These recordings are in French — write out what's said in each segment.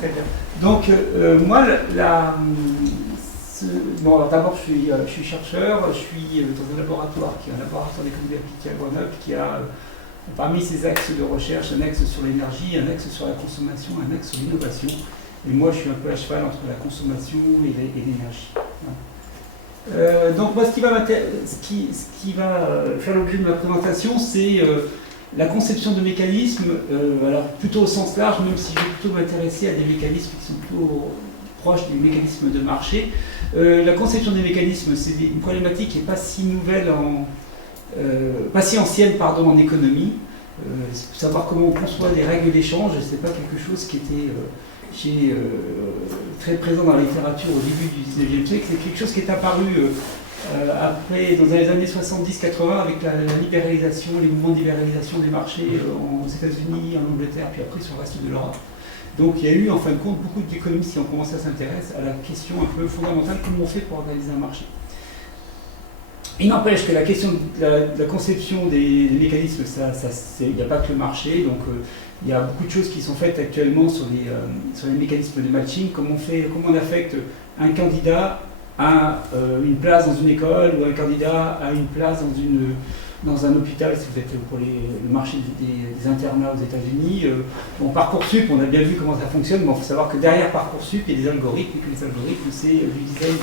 Très bien. Donc, moi, bon, alors d'abord, je suis chercheur, je suis dans un laboratoire qui est un laboratoire d'économie appliquée à Grenoble, qui a parmi ses axes de recherche un axe sur l'énergie, un axe sur la consommation, un axe sur l'innovation. Et moi, je suis un peu à cheval entre la consommation et l'énergie. Donc, moi, ce qui va faire l'objet de ma présentation, c'est la conception de mécanismes, alors plutôt au sens large, même si je vais plutôt m'intéresser à des mécanismes qui sont plutôt proches des mécanismes de marché. La conception des mécanismes, c'est une problématique qui n'est pas si nouvelle, pas si ancienne, pardon, en économie. Savoir comment on conçoit des règles d'échange, ce n'est pas quelque chose qui était très présent dans la littérature au début du 19e siècle. C'est quelque chose qui est apparu après, dans les années 70-80, avec la libéralisation, les mouvements de libéralisation des marchés aux États-Unis, en Angleterre, puis après sur le reste de l'Europe. Donc il y a eu en fin de compte beaucoup d'économistes qui ont commencé à s'intéresser à la question un peu fondamentale, comment on fait pour organiser un marché. Il n'empêche que la question de la conception des mécanismes, il n'y a pas que le marché, donc il y a beaucoup de choses qui sont faites actuellement sur les mécanismes de matching, comment on affecte un candidat à une place dans une école ou un candidat à une place dans un hôpital, si vous êtes pour le marché des internats aux États-Unis. Bon, Parcoursup, on a bien vu comment ça fonctionne, mais il faut savoir que derrière Parcoursup, il y a des algorithmes, et que les algorithmes, c'est du design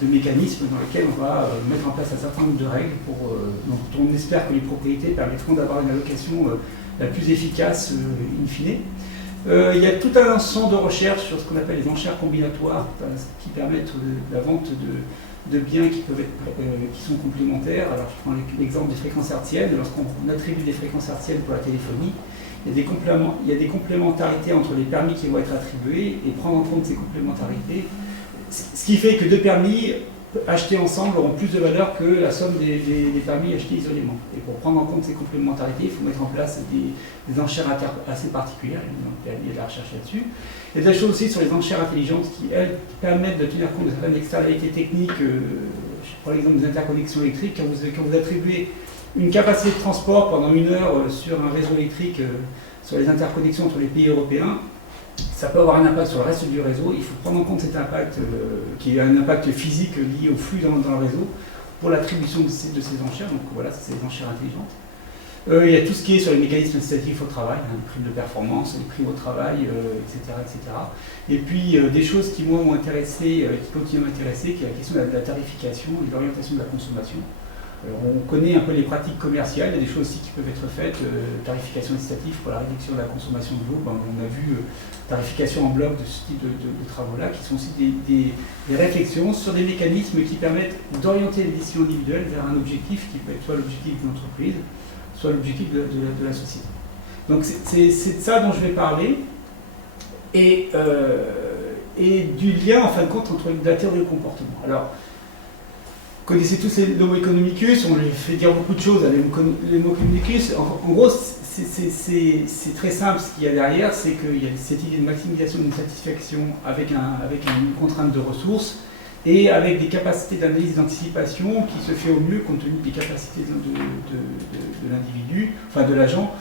de mécanismes dans lesquels on va mettre en place un certain nombre de règles dont on espère que les propriétés permettront d'avoir une allocation la plus efficace in fine. Il y a tout un ensemble de recherches sur ce qu'on appelle les enchères combinatoires qui permettent la vente de biens qui sont complémentaires. Alors je prends l'exemple des fréquences hertziennes. Lorsqu'on attribue des fréquences hertziennes pour la téléphonie, il y a des complémentarités entre les permis qui vont être attribués et prendre en compte ces complémentarités. Ce qui fait que deux permis achetés ensemble auront plus de valeur que la somme des permis achetés isolément. Et pour prendre en compte ces complémentarités, il faut mettre en place des enchères assez particulières. Il y a de la recherche là-dessus. Il y a des choses aussi sur les enchères intelligentes qui, elles, permettent de tenir compte de certaines externalités techniques. Je prends l'exemple des interconnexions électriques. Quand vous attribuez une capacité de transport pendant 1 heure sur un réseau électrique, sur les interconnexions entre les pays européens, ça peut avoir un impact sur le reste du réseau. Il faut prendre en compte cet impact qui est un impact physique lié au flux dans le réseau pour l'attribution de ces enchères. Donc voilà, c'est les enchères intelligentes. Il y a tout ce qui est sur les mécanismes incitatifs au travail, les primes de performance, les primes au travail, etc., etc. Et puis des choses qui moi m'ont intéressé, qui continuent à m'intéresser, qui est la question de la tarification et de l'orientation de la consommation. On connaît un peu les pratiques commerciales, il y a des choses aussi qui peuvent être faites, tarification incitative pour la réduction de la consommation de l'eau. On a vu tarification en bloc de ce type de travaux-là, qui sont aussi des réflexions sur des mécanismes qui permettent d'orienter les décisions individuelles vers un objectif qui peut être soit l'objectif de l'entreprise, soit l'objectif de la société. Donc c'est de ça dont je vais parler, et du lien en fin de compte entre la théorie et le comportement. Alors, vous connaissez tous l'homo economicus, on lui fait dire beaucoup de choses à l'homo economicus. En gros, c'est très simple, ce qu'il y a derrière, c'est qu'il y a cette idée de maximisation d'une satisfaction avec une contrainte de ressources et avec des capacités d'analyse d'anticipation qui se fait au mieux compte tenu des capacités de l'individu, enfin de l'agent,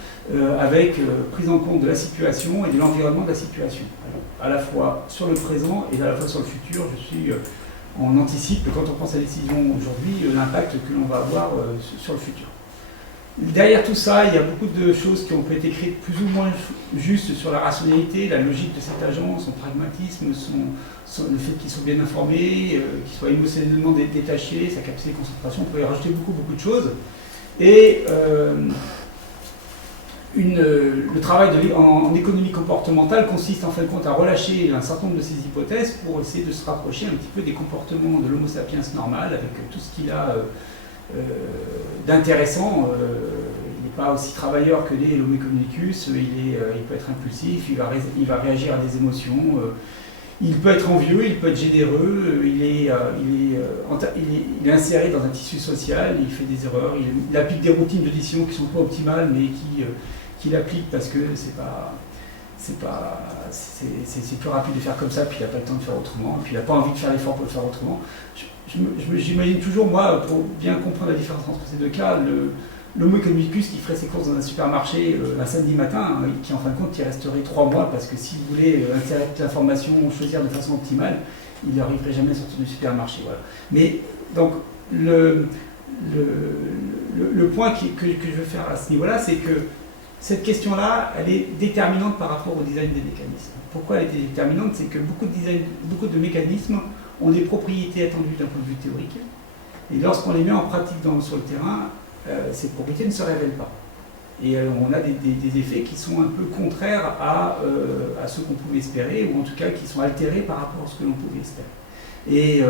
avec prise en compte de la situation et de l'environnement de la situation. Alors, à la fois sur le présent et à la fois sur le futur, on anticipe, quand on prend sa décision aujourd'hui, l'impact que l'on va avoir sur le futur. Derrière tout ça, il y a beaucoup de choses qui ont été écrites plus ou moins justes sur la rationalité, la logique de cet agent, son pragmatisme, le fait qu'il soit bien informé, qu'il soit émotionnellement détaché, sa capacité de concentration. On peut y rajouter beaucoup de choses. Et le travail en économie comportementale consiste en fin de compte à relâcher un certain nombre de ces hypothèses pour essayer de se rapprocher un petit peu des comportements de l'homo sapiens normal, avec tout ce qu'il a d'intéressant. Il n'est pas aussi travailleur que l'est l'homo economicus, il peut être impulsif, il va réagir à des émotions, il peut être envieux, il peut être généreux, il est inséré dans un tissu social, il fait des erreurs, il applique des routines de décision qui ne sont pas optimales, mais qu'il applique parce que c'est plus rapide de faire comme ça, puis il n'a pas le temps de faire autrement, puis il n'a pas envie de faire l'effort pour le faire autrement. J'imagine toujours, moi, pour bien comprendre la différence entre ces deux cas, l'homo economicus qui ferait ses courses dans un supermarché un samedi matin, hein, qui en fin de compte y resterait 3 mois parce que s'il voulait insérer toute l'information, choisir de façon optimale, il n'arriverait jamais à sortir du supermarché. Voilà. Mais donc le point que je veux faire à ce niveau-là, c'est que cette question-là, elle est déterminante par rapport au design des mécanismes. Pourquoi elle est déterminante? C'est que beaucoup de mécanismes ont des propriétés attendues d'un point de vue théorique, et lorsqu'on les met en pratique sur le terrain, ces propriétés ne se révèlent pas. Et on a des effets qui sont un peu contraires à ce qu'on pouvait espérer, ou en tout cas qui sont altérés par rapport à ce que l'on pouvait espérer. Et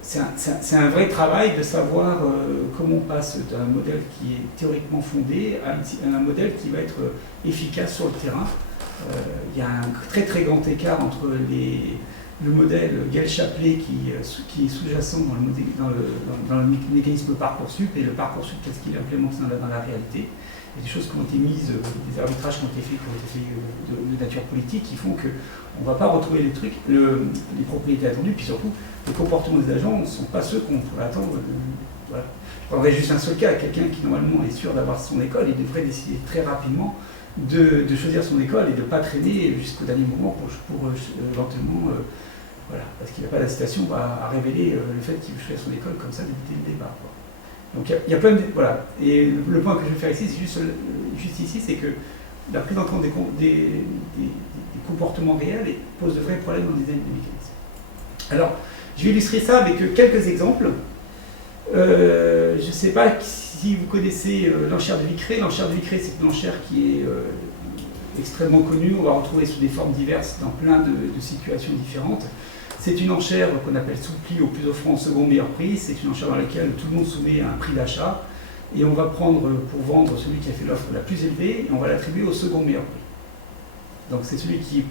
c'est un vrai travail de savoir comment on passe d'un modèle qui est théoriquement fondé à un modèle qui va être efficace sur le terrain. Il y a un très très grand écart entre le modèle Gale-Chaplet qui est sous-jacent dans le mécanisme Parcoursup et le Parcoursup tel qu'il est implémenté dans la réalité. Il y a des choses qui ont été mises, des arbitrages qui ont été faits de nature politique qui font qu'on ne va pas retrouver les trucs, les propriétés attendues, puis surtout les comportements des agents ne sont pas ceux qu'on pourrait attendre. Voilà. Je prendrais juste un seul cas, quelqu'un qui normalement est sûr d'avoir son école, il devrait décider très rapidement de choisir son école et de ne pas traîner jusqu'au dernier moment pour éventuellement, voilà, parce qu'il n'a pas d'incitation à révéler le fait qu'il veut choisir son école comme ça dès le départ. Quoi. Donc il y a plein de... Voilà. Et le point que je vais faire ici, c'est juste ici, c'est que la prise en compte des comportements réels pose de vrais problèmes dans le design des mécanismes. Alors, je vais illustrer ça avec quelques exemples. Je ne sais pas si vous connaissez l'enchère de Vickers. L'enchère de Vickers, c'est une enchère qui est extrêmement connue. On va retrouver sous des formes diverses dans plein de situations différentes. C'est une enchère qu'on appelle sous-pli au plus offrant au second meilleur prix. C'est une enchère dans laquelle tout le monde soumet un prix d'achat. Et on va prendre pour vendre celui qui a fait l'offre la plus élevée et on va l'attribuer au second meilleur prix. Donc c'est celui qui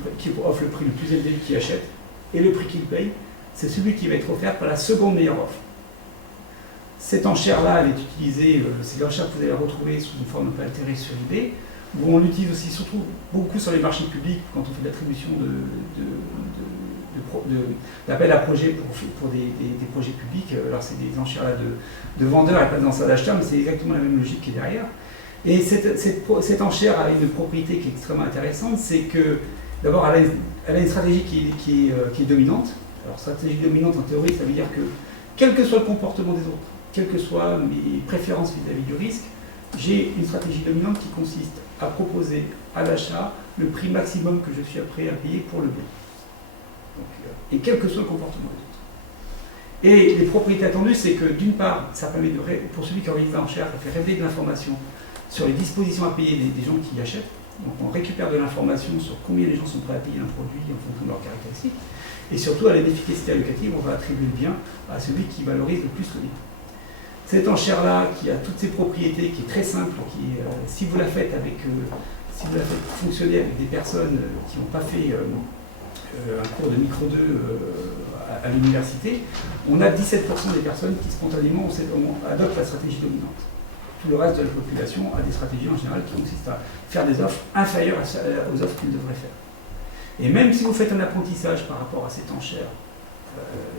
offre le prix le plus élevé qui achète. Et le prix qu'il paye, c'est celui qui va être offert par la seconde meilleure offre. Cette enchère-là, elle est utilisée, c'est l'enchère que vous allez retrouver sous une forme un peu altérée sur eBay, où on l'utilise aussi surtout beaucoup sur les marchés publics quand on fait de l'attribution d'appels à projets pour des projets publics. Alors c'est des enchères là de vendeurs et pas d'acheteurs, mais c'est exactement la même logique qui est derrière. Et cette enchère a une propriété qui est extrêmement intéressante, c'est que d'abord elle a une stratégie qui est dominante. Alors stratégie dominante en théorie, ça veut dire que quel que soit le comportement des autres, quelles que soient mes préférences vis-à-vis du risque, j'ai une stratégie dominante qui consiste à proposer à l'achat le prix maximum que je suis prêt à payer pour le bien. Donc, et quel que soit le comportement des autres. Et les propriétés attendues, c'est que d'une part, ça permet pour celui qui organise l'enchère, ça fait révéler de l'information sur les dispositions à payer des gens qui achètent. Donc on récupère de l'information sur combien les gens sont prêts à payer un produit en fonction de leurs caractéristiques. Et surtout à l'efficacité allocative, on va attribuer le bien à celui qui valorise le plus le bien. Cette enchère-là, qui a toutes ces propriétés, qui est très simple, si vous la faites fonctionner avec des personnes qui n'ont pas fait un cours de micro 2 à l'université, on a 17% des personnes qui spontanément adoptent la stratégie dominante. Tout le reste de la population a des stratégies en général qui consistent à faire des offres inférieures aux offres qu'ils devraient faire. Et même si vous faites un apprentissage par rapport à cette enchère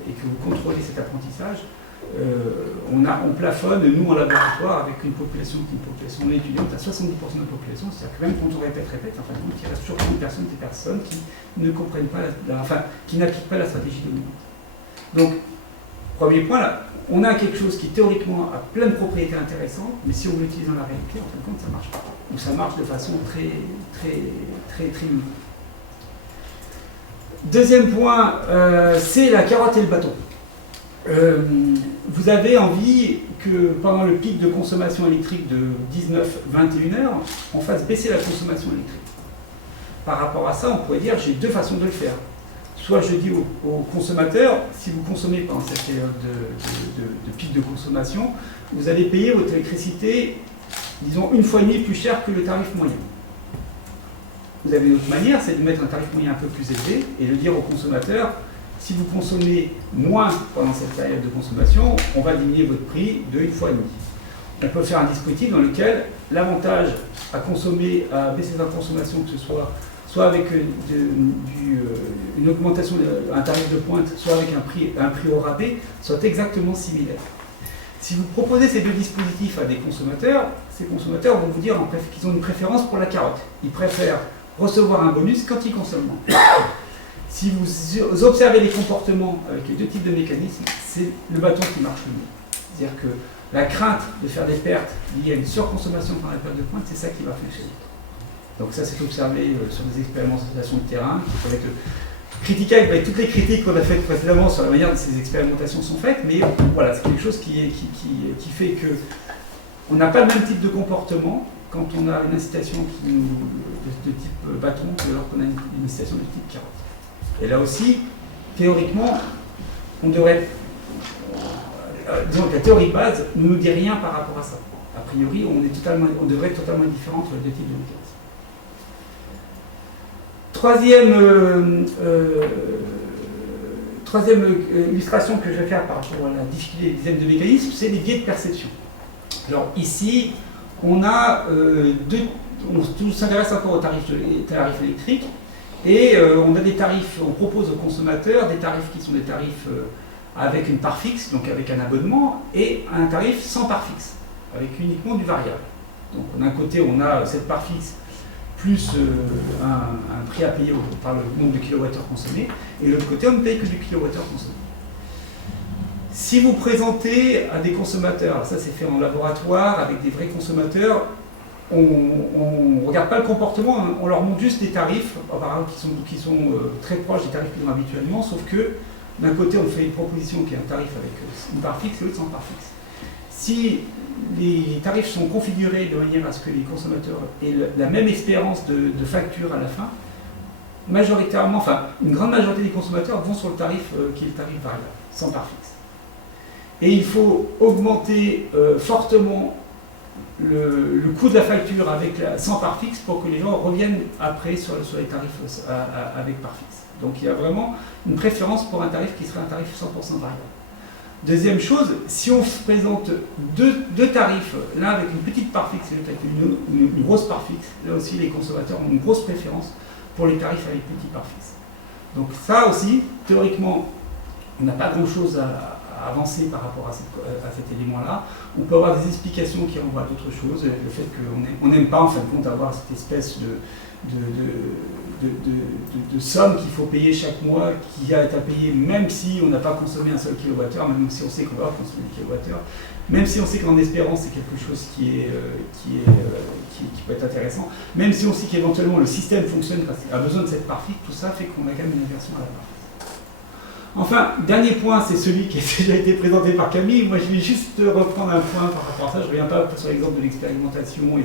et que vous contrôlez cet apprentissage, on plafonne, nous en laboratoire, avec une population étudiante à 70% de la population, c'est-à-dire que même quand on répète, en fin de compte, il reste toujours des personnes qui ne comprennent pas, qui n'appliquent pas la stratégie dominante. Donc, premier point, là, on a quelque chose qui théoriquement a plein de propriétés intéressantes, mais si on l'utilise dans la réalité, en fin de compte, ça ne marche pas. Ou ça marche de façon très limitée. Deuxième point, c'est la carotte et le bâton. Vous avez envie que pendant le pic de consommation électrique de 19-21 heures, on fasse baisser la consommation électrique. Par rapport à ça, on pourrait dire j'ai deux façons de le faire. Soit je dis aux consommateurs, si vous consommez pendant cette période de pic de consommation, vous allez payer votre électricité, disons, 1,5 fois plus cher que le tarif moyen. Vous avez une autre manière, c'est de mettre un tarif moyen un peu plus élevé et de dire aux consommateurs, si vous consommez moins pendant cette période de consommation, on va diminuer votre prix de 1,5 fois. On peut faire un dispositif dans lequel l'avantage à baisser sa consommation, que ce soit avec une augmentation, un tarif de pointe, soit avec un prix au rabais, soit exactement similaire. Si vous proposez ces deux dispositifs à des consommateurs, ces consommateurs vont vous dire qu'ils ont une préférence pour la carotte. Ils préfèrent recevoir un bonus quand ils consomment moins. Si vous observez les comportements avec les deux types de mécanismes, c'est le bâton qui marche le mieux. C'est-à-dire que la crainte de faire des pertes liées à une surconsommation pendant la période de pointe, c'est ça qui va fonctionner. Donc ça, c'est observé sur des expérimentations de terrain, qui peuvent être critiquables avec toutes les critiques qu'on a faites précédemment sur la manière dont ces expérimentations sont faites, mais voilà, c'est quelque chose qui fait que on n'a pas le même type de comportement quand on a une incitation de type bâton que lorsqu'on a une incitation de type carotte. Et là aussi, théoriquement, on devrait... disons que la théorie de base ne nous dit rien par rapport à ça. A priori, on devrait être totalement différent entre les deux types de mécanismes. Troisième illustration que je vais faire par rapport à la difficulté des dizaines de mécanismes, c'est les biais de perception. Alors ici, on a on s'intéresse encore aux tarifs électriques, et on a des tarifs, on propose aux consommateurs des tarifs qui sont des tarifs avec une part fixe, donc avec un abonnement, et un tarif sans part fixe, avec uniquement du variable. Donc d'un côté, on a cette part fixe plus un prix à payer par le nombre de kilowattheures consommés, et de l'autre côté, on ne paye que du kilowattheure consommé. Si vous présentez à des consommateurs, alors ça c'est fait en laboratoire avec des vrais consommateurs, on ne regarde pas le comportement, hein, on leur montre juste des tarifs qui sont très proches des tarifs qu'ils ont habituellement, sauf que d'un côté on fait une proposition qui est un tarif avec une part fixe et l'autre sans part fixe. Si les tarifs sont configurés de manière à ce que les consommateurs aient la même espérance de facture à la fin, majoritairement, enfin une grande majorité des consommateurs vont sur le tarif qui est le tarif variable, sans part fixe. Et il faut augmenter fortement le coût de la facture sans part fixe pour que les gens reviennent après sur les tarifs avec part fixe. Donc il y a vraiment une préférence pour un tarif qui serait un tarif 100% variable. Deuxième chose, si on se présente deux tarifs, l'un avec une petite part fixe et l'autre avec une grosse part fixe, là aussi les consommateurs ont une grosse préférence pour les tarifs avec petite part fixe. Donc ça aussi, théoriquement, on n'a pas grand-chose à avancer par rapport à cet élément-là. On peut avoir des explications qui renvoient à d'autres choses, le fait qu'on n'aime pas en fin de compte avoir cette espèce de somme qu'il faut payer chaque mois, qui a été à payer même si on n'a pas consommé un seul kilowattheure, même si on sait qu'on va consommer des kilowattheures, même si on sait qu'en espérance c'est quelque chose qui peut être intéressant, même si on sait qu'éventuellement le système fonctionne parce qu'il a besoin de cette part fixe, tout ça fait qu'on a quand même une inversion à la part. Enfin, dernier point, c'est celui qui a déjà été présenté par Camille. Moi, je vais juste reprendre un point par rapport à ça. Je ne reviens pas sur l'exemple de l'expérimentation et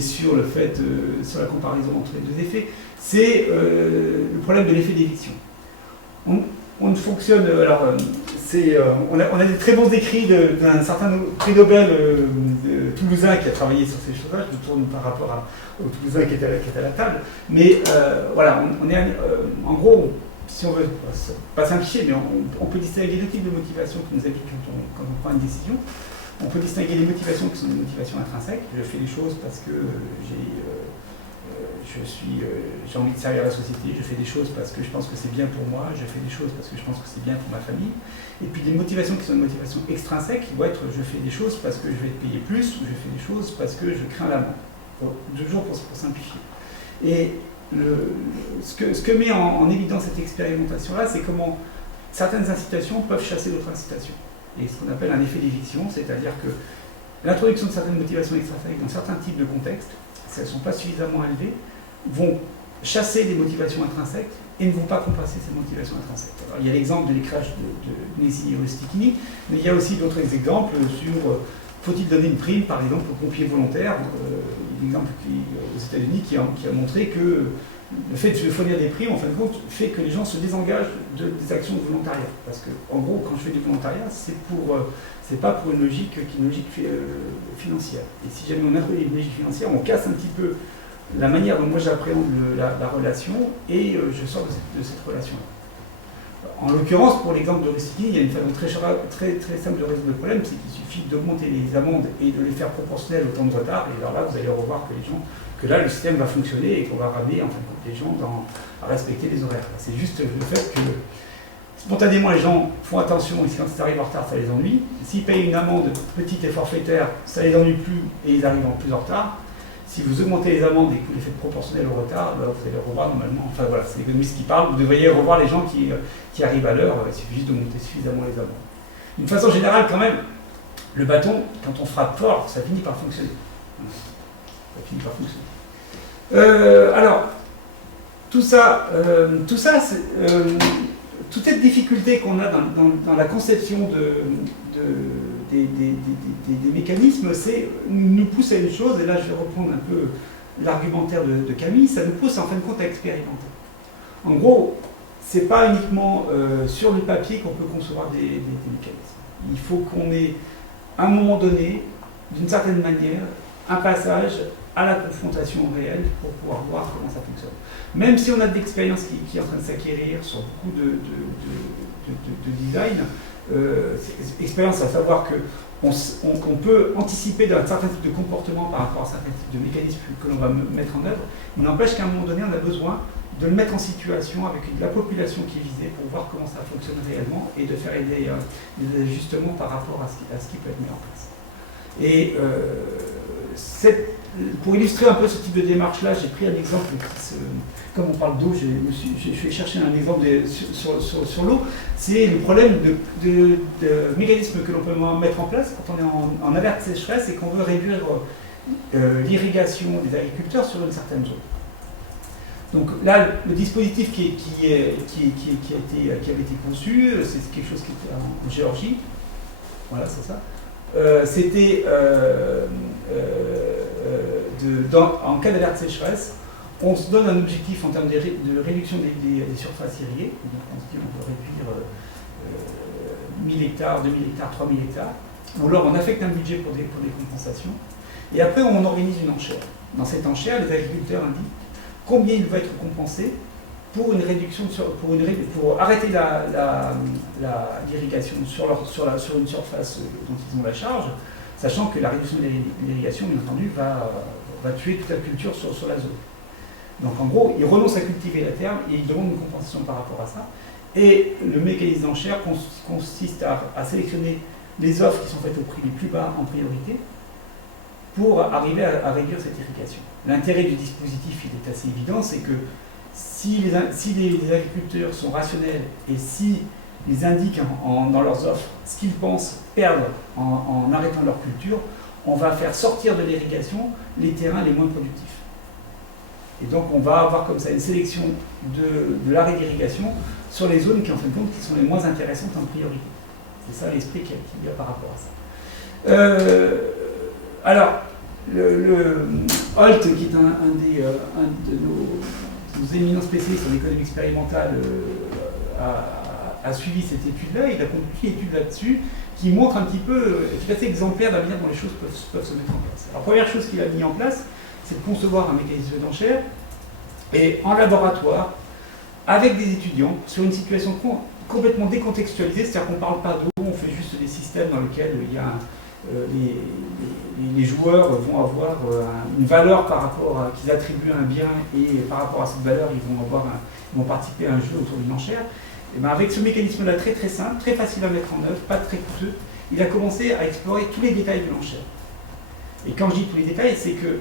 sur le fait, sur la comparaison entre les deux effets. C'est le problème de l'effet d'éviction. On fonctionne. Alors, on a des très bons écrits d'un certain prix Nobel toulousain qui a travaillé sur ces choses-là. Je me tourne par rapport au toulousain qui était à la table. Mais voilà, en gros. Si on veut pas simplifier, mais on peut distinguer deux types de motivations qui nous habitent quand on prend une décision. On peut distinguer les motivations qui sont des motivations intrinsèques. Je fais les choses parce que j'ai envie de servir la société. Je fais des choses parce que je pense que c'est bien pour moi. Je fais des choses parce que je pense que c'est bien pour ma famille. Et puis des motivations qui sont des motivations extrinsèques, qui vont être je fais des choses parce que je vais te payer plus, ou je fais des choses parce que je crains la mort. Toujours pour simplifier. Et ce que met en évidence cette expérimentation-là, c'est comment certaines incitations peuvent chasser d'autres incitations. Et ce qu'on appelle un effet d'éviction, c'est-à-dire que l'introduction de certaines motivations extrinsèques dans certains types de contextes, si elles ne sont pas suffisamment élevées, vont chasser des motivations intrinsèques et ne vont pas compenser ces motivations intrinsèques. Alors, il y a l'exemple de l'écrage de Nesi et Rusticchini, mais il y a aussi d'autres exemples sur faut-il donner une prime, par exemple, aux pompiers volontaires. L'exemple aux États-Unis qui a montré que le fait de fournir des primes, en fin de compte, fait que les gens se désengagent des actions de volontariat. Parce que, en gros, quand je fais du volontariat, c'est pas pour une logique qui est une logique financière. Et si jamais on a une logique financière, on casse un petit peu la manière dont moi j'appréhende la relation et je sors de cette relation-là. En l'occurrence, pour l'exemple de Rusticchini, il y a une façon très simple de résoudre le problème, c'est qu'il suffit d'augmenter les amendes et de les faire proportionnelles au temps de retard, et alors là, vous allez revoir que là, le système va fonctionner et qu'on va ramener en fin de compte les gens à respecter les horaires. C'est juste le fait que Spontanément, les gens font attention, et quand ils arrivent en retard, ça les ennuie. S'ils payent une amende petite et forfaitaire, ça les ennuie plus et ils arrivent en plus en retard. Si vous augmentez les amendes et que vous les faites proportionnelles au retard, ben, vous allez revoir normalement. Enfin voilà, c'est l'économiste qui parle. Vous devriez revoir les gens qui arrivent à l'heure. Il suffit juste d'augmenter suffisamment les amendes. D'une façon générale, quand même, le bâton, quand on frappe fort, ça finit par fonctionner. Ça finit par fonctionner. Alors, tout ça toute cette difficulté qu'on a dans la conception des mécanismes, nous pousse à une chose, et là je vais reprendre un peu l'argumentaire de Camille, ça nous pousse en fin de compte à expérimenter. En gros, c'est pas uniquement sur le papier qu'on peut concevoir des mécanismes. Il faut qu'on ait, à un moment donné, d'une certaine manière, un passage à la confrontation réelle pour pouvoir voir comment ça fonctionne. Même si on a de l'expérience qui est en train de s'acquérir sur beaucoup de design, expérience à savoir qu'on peut anticiper d'un certain type de comportement par rapport à certains types de mécanismes que l'on va mettre en œuvre, il n'empêche qu'à un moment donné, on a besoin de le mettre en situation avec la population qui est visée pour voir comment ça fonctionne réellement et de faire des ajustements par rapport à ce qui peut être mis en place. Et pour illustrer un peu ce type de démarche-là, j'ai pris un exemple, comme on parle d'eau, je vais chercher un exemple sur l'eau. C'est le problème de mécanismes que l'on peut mettre en place quand on est en alerte sécheresse et qu'on veut réduire l'irrigation des agriculteurs sur une certaine zone. Donc là, le dispositif qui avait été conçu, c'est quelque chose qui était en Géorgie. Voilà, c'est ça. C'était en cas d'alerte sécheresse, on se donne un objectif en termes de réduction des surfaces irriguées. Donc on se dit on peut réduire 1000 hectares, 2000 hectares, 3000 hectares. Ou alors on affecte un budget pour des compensations. Et après on organise une enchère. Dans cette enchère, les agriculteurs indiquent combien il va être compensé pour une réduction, pour arrêter l'irrigation sur une surface dont ils ont la charge, sachant que la réduction de l'irrigation, bien entendu, va tuer toute la culture sur la zone. Donc en gros, ils renoncent à cultiver la terre et ils demandent une compensation par rapport à ça. Et le mécanisme d'enchère consiste à sélectionner les offres qui sont faites au prix les plus bas en priorité pour arriver à réduire cette irrigation. L'intérêt du dispositif, il est assez évident, c'est que si les agriculteurs sont rationnels et s'ils indiquent dans leurs offres ce qu'ils pensent perdre en arrêtant leur culture, on va faire sortir de l'irrigation les terrains les moins productifs. Et donc on va avoir comme ça une sélection de l'arrêt d'irrigation sur les zones qui, en fin de compte, qui sont les moins intéressantes en priorité. C'est ça l'esprit qu'il y a par rapport à ça. Alors, le Holt, qui est un de nos éminents spécialistes en économie expérimentale, a suivi cette étude-là, il a conduit une étude là-dessus qui montre un petit peu, qui est assez exemplaire de la manière dont les choses peuvent se mettre en place. Alors, la première chose qu'il a mis en place, c'est de concevoir un mécanisme d'enchère, et en laboratoire, avec des étudiants, sur une situation complètement décontextualisée, c'est-à-dire qu'on ne parle pas d'eau, on fait juste des systèmes dans lesquels il y a les joueurs vont avoir une valeur par rapport à qu'ils attribuent un bien, et par rapport à cette valeur, ils vont participer à un jeu autour d'une enchère. Et bien avec ce mécanisme-là très très simple, très facile à mettre en œuvre, pas très coûteux, il a commencé à explorer tous les détails de l'enchère. Et quand je dis tous les détails, c'est que,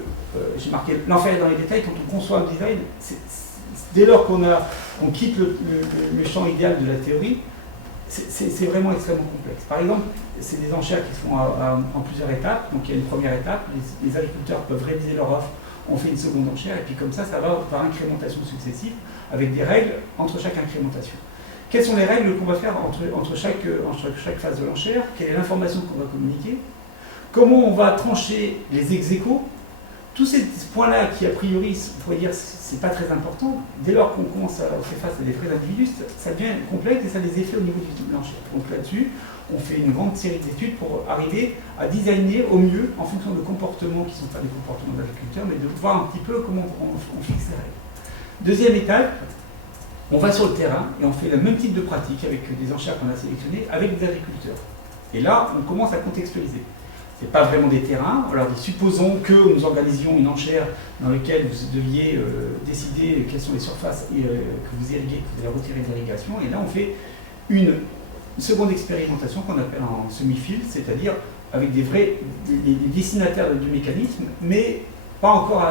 j'ai marqué l'enfer dans les détails, quand on conçoit un design, dès lors qu'on quitte le champ idéal de la théorie, c'est vraiment extrêmement complexe. Par exemple, c'est des enchères qui se font en plusieurs étapes. Donc il y a une première étape, les agriculteurs peuvent réviser leur offre, on fait une seconde enchère, et puis comme ça va par incrémentation successive, avec des règles entre chaque incrémentation. Quelles sont les règles qu'on va faire entre chaque phase de l'enchère? Quelle est l'information qu'on va communiquer? Comment on va trancher les ex-aequo? Tous ces points-là qui, a priori, on pourrait dire c'est pas très important, dès lors qu'on commence à faire face à des vrais individus, ça devient complexe et ça a des effets au niveau du l'enchère. Donc là-dessus, on fait une grande série d'études pour arriver à designer au mieux, en fonction de comportements qui ne sont pas des comportements d'agriculteurs, mais de voir un petit peu comment on fixe les règles. Deuxième étape, on va sur le terrain et on fait le même type de pratique avec des enchères qu'on a sélectionnées avec des agriculteurs. Et là, on commence à contextualiser. Ce n'est pas vraiment des terrains. Alors, supposons que nous organisions une enchère dans laquelle vous deviez décider quelles sont les surfaces que vous irriguez, que vous allez retirer de l'irrigation. Et là, on fait une seconde expérimentation qu'on appelle en semi-field, c'est-à-dire avec des destinataires du mécanisme, mais pas encore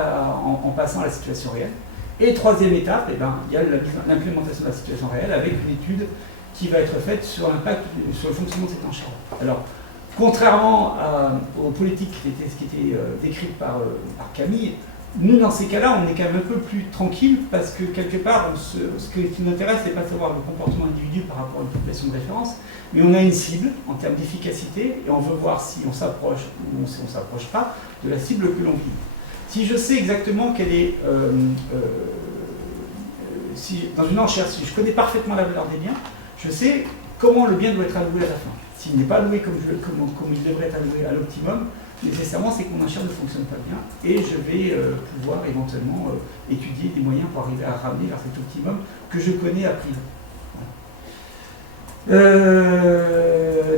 en passant à la situation réelle. Et troisième étape, eh ben, il y a l'implémentation de la situation réelle avec une étude qui va être faite sur l'impact, sur le fonctionnement de cette enchère. Alors, contrairement aux politiques qui étaient décrites par Camille, nous, dans ces cas-là, on est quand même un peu plus tranquille parce que, quelque part, ce qui nous intéresse, c'est pas de savoir le comportement individuel par rapport à une population de référence, mais on a une cible en termes d'efficacité et on veut voir si on s'approche ou si on ne s'approche pas de la cible que l'on vise. Si je sais exactement quelle est, dans une enchère, si je connais parfaitement la valeur des biens, je sais comment le bien doit être alloué à la fin. S'il n'est pas alloué comme il devrait être alloué à l'optimum, nécessairement c'est que mon enchère ne fonctionne pas bien et je vais pouvoir éventuellement étudier des moyens pour arriver à ramener vers cet optimum que je connais a priori.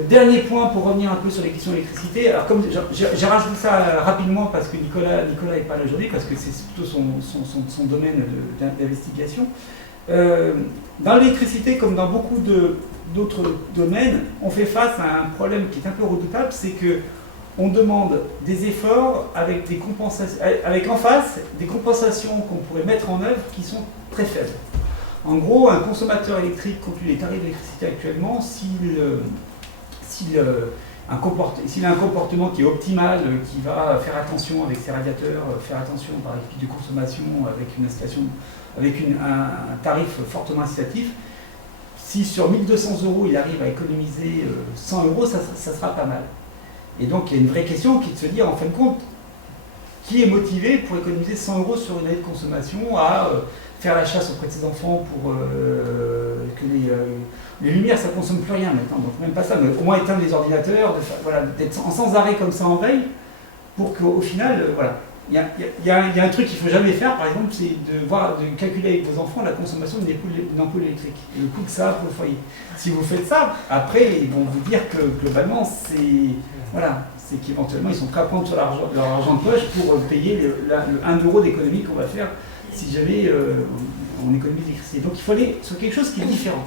Dernier point pour revenir un peu sur les questions d'électricité. Alors comme j'ai rajouté ça rapidement parce que Nicolas n'est pas là aujourd'hui, parce que c'est plutôt son domaine d'investigation. Dans l'électricité, comme dans beaucoup d'autres domaines, on fait face à un problème qui est un peu redoutable, c'est que on demande des efforts avec des compensations, avec en face des compensations qu'on pourrait mettre en œuvre qui sont très faibles. En gros, un consommateur électrique, compte tenu des tarifs d'électricité actuellement, s'il a un comportement qui est optimal, qui va faire attention avec ses radiateurs, faire attention par les pics de consommation, avec une installation, avec un tarif fortement incitatif, si sur 1 200 € il arrive à économiser 100 €, ça sera pas mal. Et donc il y a une vraie question qui est de se dire, en fin de compte, qui est motivé pour économiser 100 € sur une année de consommation à faire la chasse auprès de ses enfants pour que les lumières, ça ne consomme plus rien maintenant, donc même pas ça, mais au moins éteindre les ordinateurs, voilà, d'être sans arrêt comme ça en veille, pour qu'au final, voilà. Il y a un truc qu'il ne faut jamais faire, par exemple, c'est de calculer avec vos enfants la consommation d'une ampoule électrique, et le coût que ça a pour le foyer. Si vous faites ça, après, ils vont vous dire que globalement, c'est qu'éventuellement, ils sont prêts à prendre sur leur argent de poche pour payer le 1 € d'économie qu'on va faire si jamais on économise l'électricité. Donc il faut aller sur quelque chose qui est différent.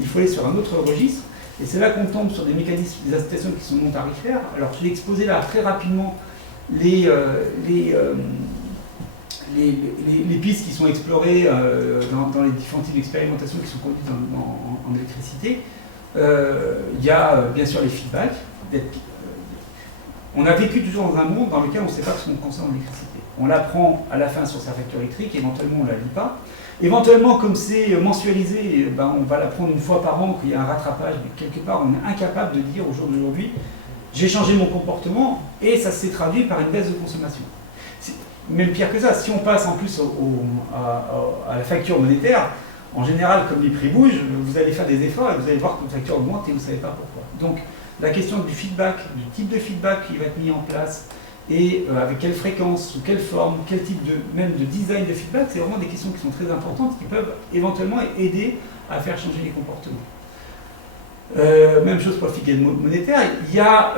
Il faut aller sur un autre registre, et c'est là qu'on tombe sur des mécanismes, des incitations qui sont non tarifaires. Alors je l'ai exposé là très rapidement, les pistes qui sont explorées dans les différents types d'expérimentations qui sont conduites en électricité. Il y a bien sûr les feedbacks. On a vécu toujours dans un monde dans lequel on ne sait pas ce qu'on consomme en électricité. On l'apprend à la fin sur sa facture électrique, éventuellement on ne la lit pas. Éventuellement, comme c'est mensualisé, on va l'apprendre une fois par an, qu'il y a un rattrapage, mais quelque part on est incapable de dire au jour d'aujourd'hui, j'ai changé mon comportement et ça s'est traduit par une baisse de consommation. Même pire que ça, si on passe en plus à la facture monétaire, en général, comme les prix bougent, vous allez faire des efforts et vous allez voir que votre facture augmente et vous ne savez pas pourquoi. Donc la question du feedback, du type de feedback qui va être mis en place, et avec quelle fréquence, sous quelle forme, quel type même de design de feedback, c'est vraiment des questions qui sont très importantes, qui peuvent éventuellement aider à faire changer les comportements. Même chose pour le feedback monétaire, il y a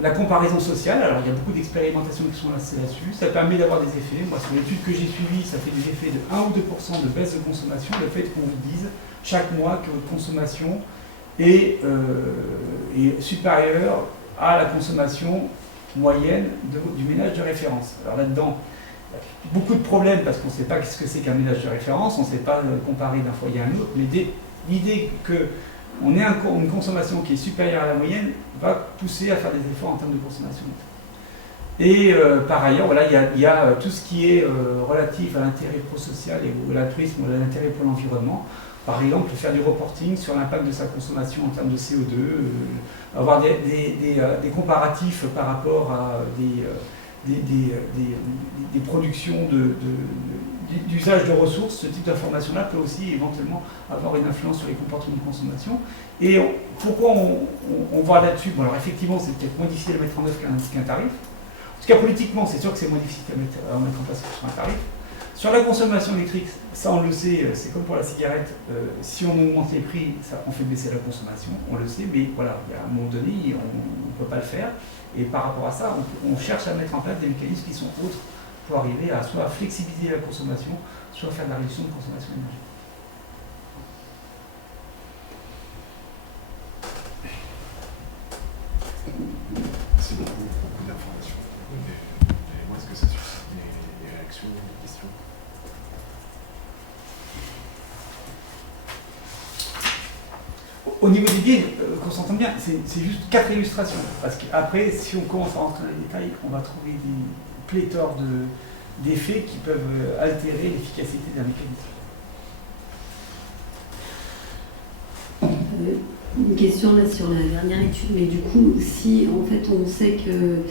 la comparaison sociale. Alors il y a beaucoup d'expérimentations qui sont lancées là-dessus, ça permet d'avoir des effets. Moi sur l'étude que j'ai suivie, ça fait des effets de 1 ou 2% de baisse de consommation, le fait qu'on vous dise chaque mois que votre consommation est supérieure à la consommation moyenne du ménage de référence. Alors là-dedans, il y a beaucoup de problèmes parce qu'on ne sait pas ce que c'est qu'un ménage de référence, on ne sait pas comparer d'un foyer à un autre, mais l'idée qu'on ait une consommation qui est supérieure à la moyenne va pousser à faire des efforts en termes de consommation. Et par ailleurs, voilà, il y a tout ce qui est relatif à l'intérêt pro-social et à l'altruisme ou à l'intérêt pour l'environnement. Par exemple, faire du reporting sur l'impact de sa consommation en termes de CO2, avoir des comparatifs par rapport à des productions d'usage de ressources. Ce type d'information-là peut aussi éventuellement avoir une influence sur les comportements de consommation. Et pourquoi on voit là-dessus? Bon, alors effectivement, c'est peut-être moins difficile à mettre en œuvre qu'un tarif. En tout cas, politiquement, c'est sûr que c'est moins difficile à mettre en place sur un tarif. Sur la consommation électrique, ça on le sait, c'est comme pour la cigarette, si on augmente les prix, on fait baisser la consommation, on le sait, mais voilà, il y a un moment donné, on ne peut pas le faire. Et par rapport à ça, on cherche à mettre en place des mécanismes qui sont autres pour arriver à soit flexibiliser la consommation, soit faire de la réduction de consommation énergétique. au niveau des biais, qu'on s'entende bien, c'est juste 4 illustrations. Parce qu'après, si on commence à rentrer dans les détails, on va trouver des pléthores d'effets qui peuvent altérer l'efficacité d'un mécanisme. Une question là sur la dernière étude, mais du coup, si en fait on sait qu'il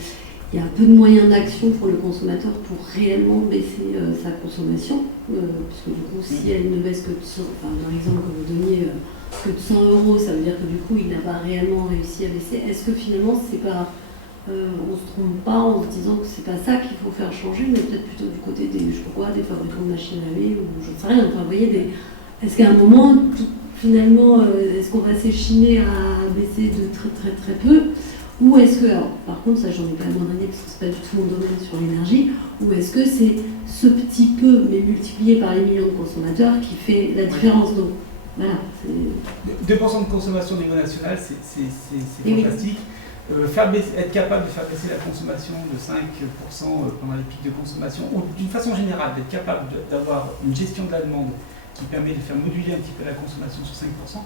y a peu de moyens d'action pour le consommateur pour réellement baisser sa consommation, parce que du coup, si elle ne baisse que de 100, enfin, dans l'exemple que vous donniez, que de 100 euros, ça veut dire que du coup, il n'a pas réellement réussi à baisser. Est-ce que finalement, c'est pas, on se trompe pas en se disant que c'est pas ça qu'il faut faire changer, mais peut-être plutôt du côté des, je sais pas quoi, des fabricants de machines à laver, ou je ne sais rien. Enfin, vous voyez, est-ce qu'à un moment, finalement, est-ce qu'on va s'échiner à baisser de très très très peu, ou est-ce que, alors par contre ça j'en ai pas le moindre idée parce que c'est pas du tout mon domaine sur l'énergie, ou est-ce que c'est ce petit peu mais multiplié par les millions de consommateurs qui fait la différence? Donc voilà. 2% de consommation au niveau national, c'est fantastique. Être capable de faire baisser la consommation de 5% pendant les pics de consommation, ou d'une façon générale, d'être capable d'avoir une gestion de la demande qui permet de faire moduler un petit peu la consommation sur 5%,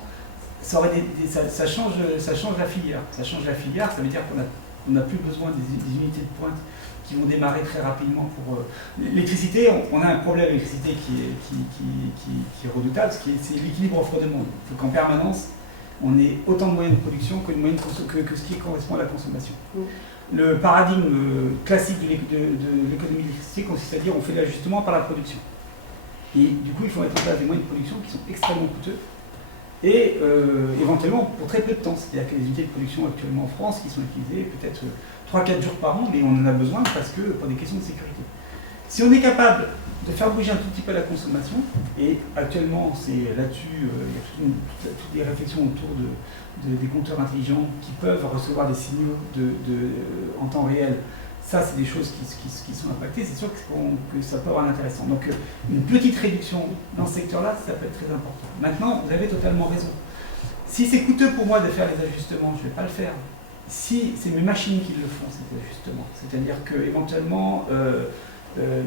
ça change la filière. Ça change la filière, ça veut dire qu'on n'a plus besoin des unités de pointe qui vont démarrer très rapidement pour l'électricité. On a un problème avec l'électricité qui est redoutable, c'est l'équilibre offre-demande. Il faut qu'en permanence, on ait autant de moyens de production que ce qui correspond à la consommation. Le paradigme classique de l'économie de l'électricité consiste à dire on fait l'ajustement par la production. Et du coup, il faut mettre en place des moyens de production qui sont extrêmement coûteux et éventuellement pour très peu de temps. C'est-à-dire que les unités de production actuellement en France qui sont utilisées peut-être 3-4 jours par an, mais on en a besoin parce que pour des questions de sécurité. Si on est capable de faire bouger un tout petit peu la consommation, et actuellement c'est là-dessus, il y a toutes les réflexions autour des compteurs intelligents qui peuvent recevoir des signaux en temps réel. Ça, c'est des choses qui sont impactées, c'est sûr que ça peut avoir un intéressant. Donc, une petite réduction dans ce secteur-là, ça peut être très important. Maintenant, vous avez totalement raison. Si c'est coûteux pour moi de faire les ajustements, je ne vais pas le faire. Si c'est mes machines qui le font, ces ajustements, c'est-à-dire qu'éventuellement,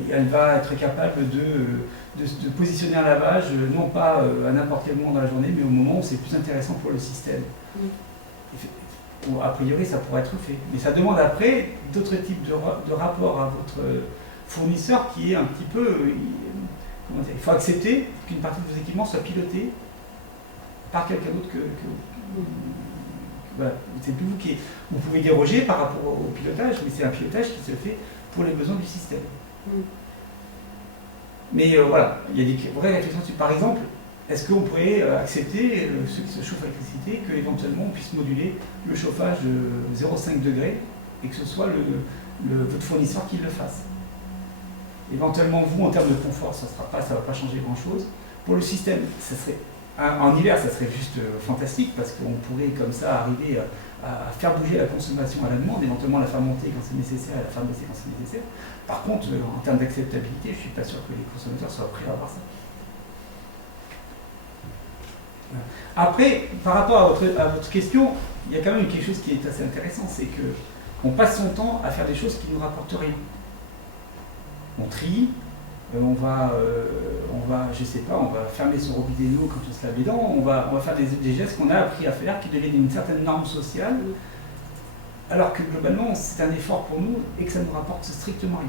elle va être capable de positionner un lavage, non pas à n'importe quel moment dans la journée, mais au moment où c'est plus intéressant pour le système. A priori, ça pourrait être fait. Mais ça demande après d'autres types de rapports à votre fournisseur qui est un petit peu... comment dire, il faut accepter qu'une partie de vos équipements soit pilotée par quelqu'un d'autre que voilà, c'est plus vous qui... Vous pouvez déroger par rapport au pilotage, mais c'est un pilotage qui se fait pour les besoins du système. Mais voilà, il y a des vraies réflexions dessus. Par exemple, est-ce qu'on pourrait accepter, ceux qui se chauffent à l'électricité, qu'éventuellement on puisse moduler le chauffage de 0,5 degrés et que ce soit votre fournisseur qui le fasse? Éventuellement, vous, en termes de confort, ça ne va pas changer grand-chose. Pour le système, ça serait, en hiver, ça serait juste fantastique parce qu'on pourrait comme ça arriver à faire bouger la consommation à la demande, éventuellement la faire monter quand c'est nécessaire et la faire baisser quand c'est nécessaire. Par contre, en termes d'acceptabilité, je ne suis pas sûr que les consommateurs soient prêts à avoir ça. Après, par rapport à votre question, il y a quand même quelque chose qui est assez intéressant, c'est qu'on passe son temps à faire des choses qui ne nous rapportent rien. On trie, on va, je sais pas, on va fermer son robinet d'eau quand on se lave les dents, on va faire des gestes qu'on a appris à faire, qui deviennent une certaine norme sociale, alors que globalement, c'est un effort pour nous et que ça ne nous rapporte strictement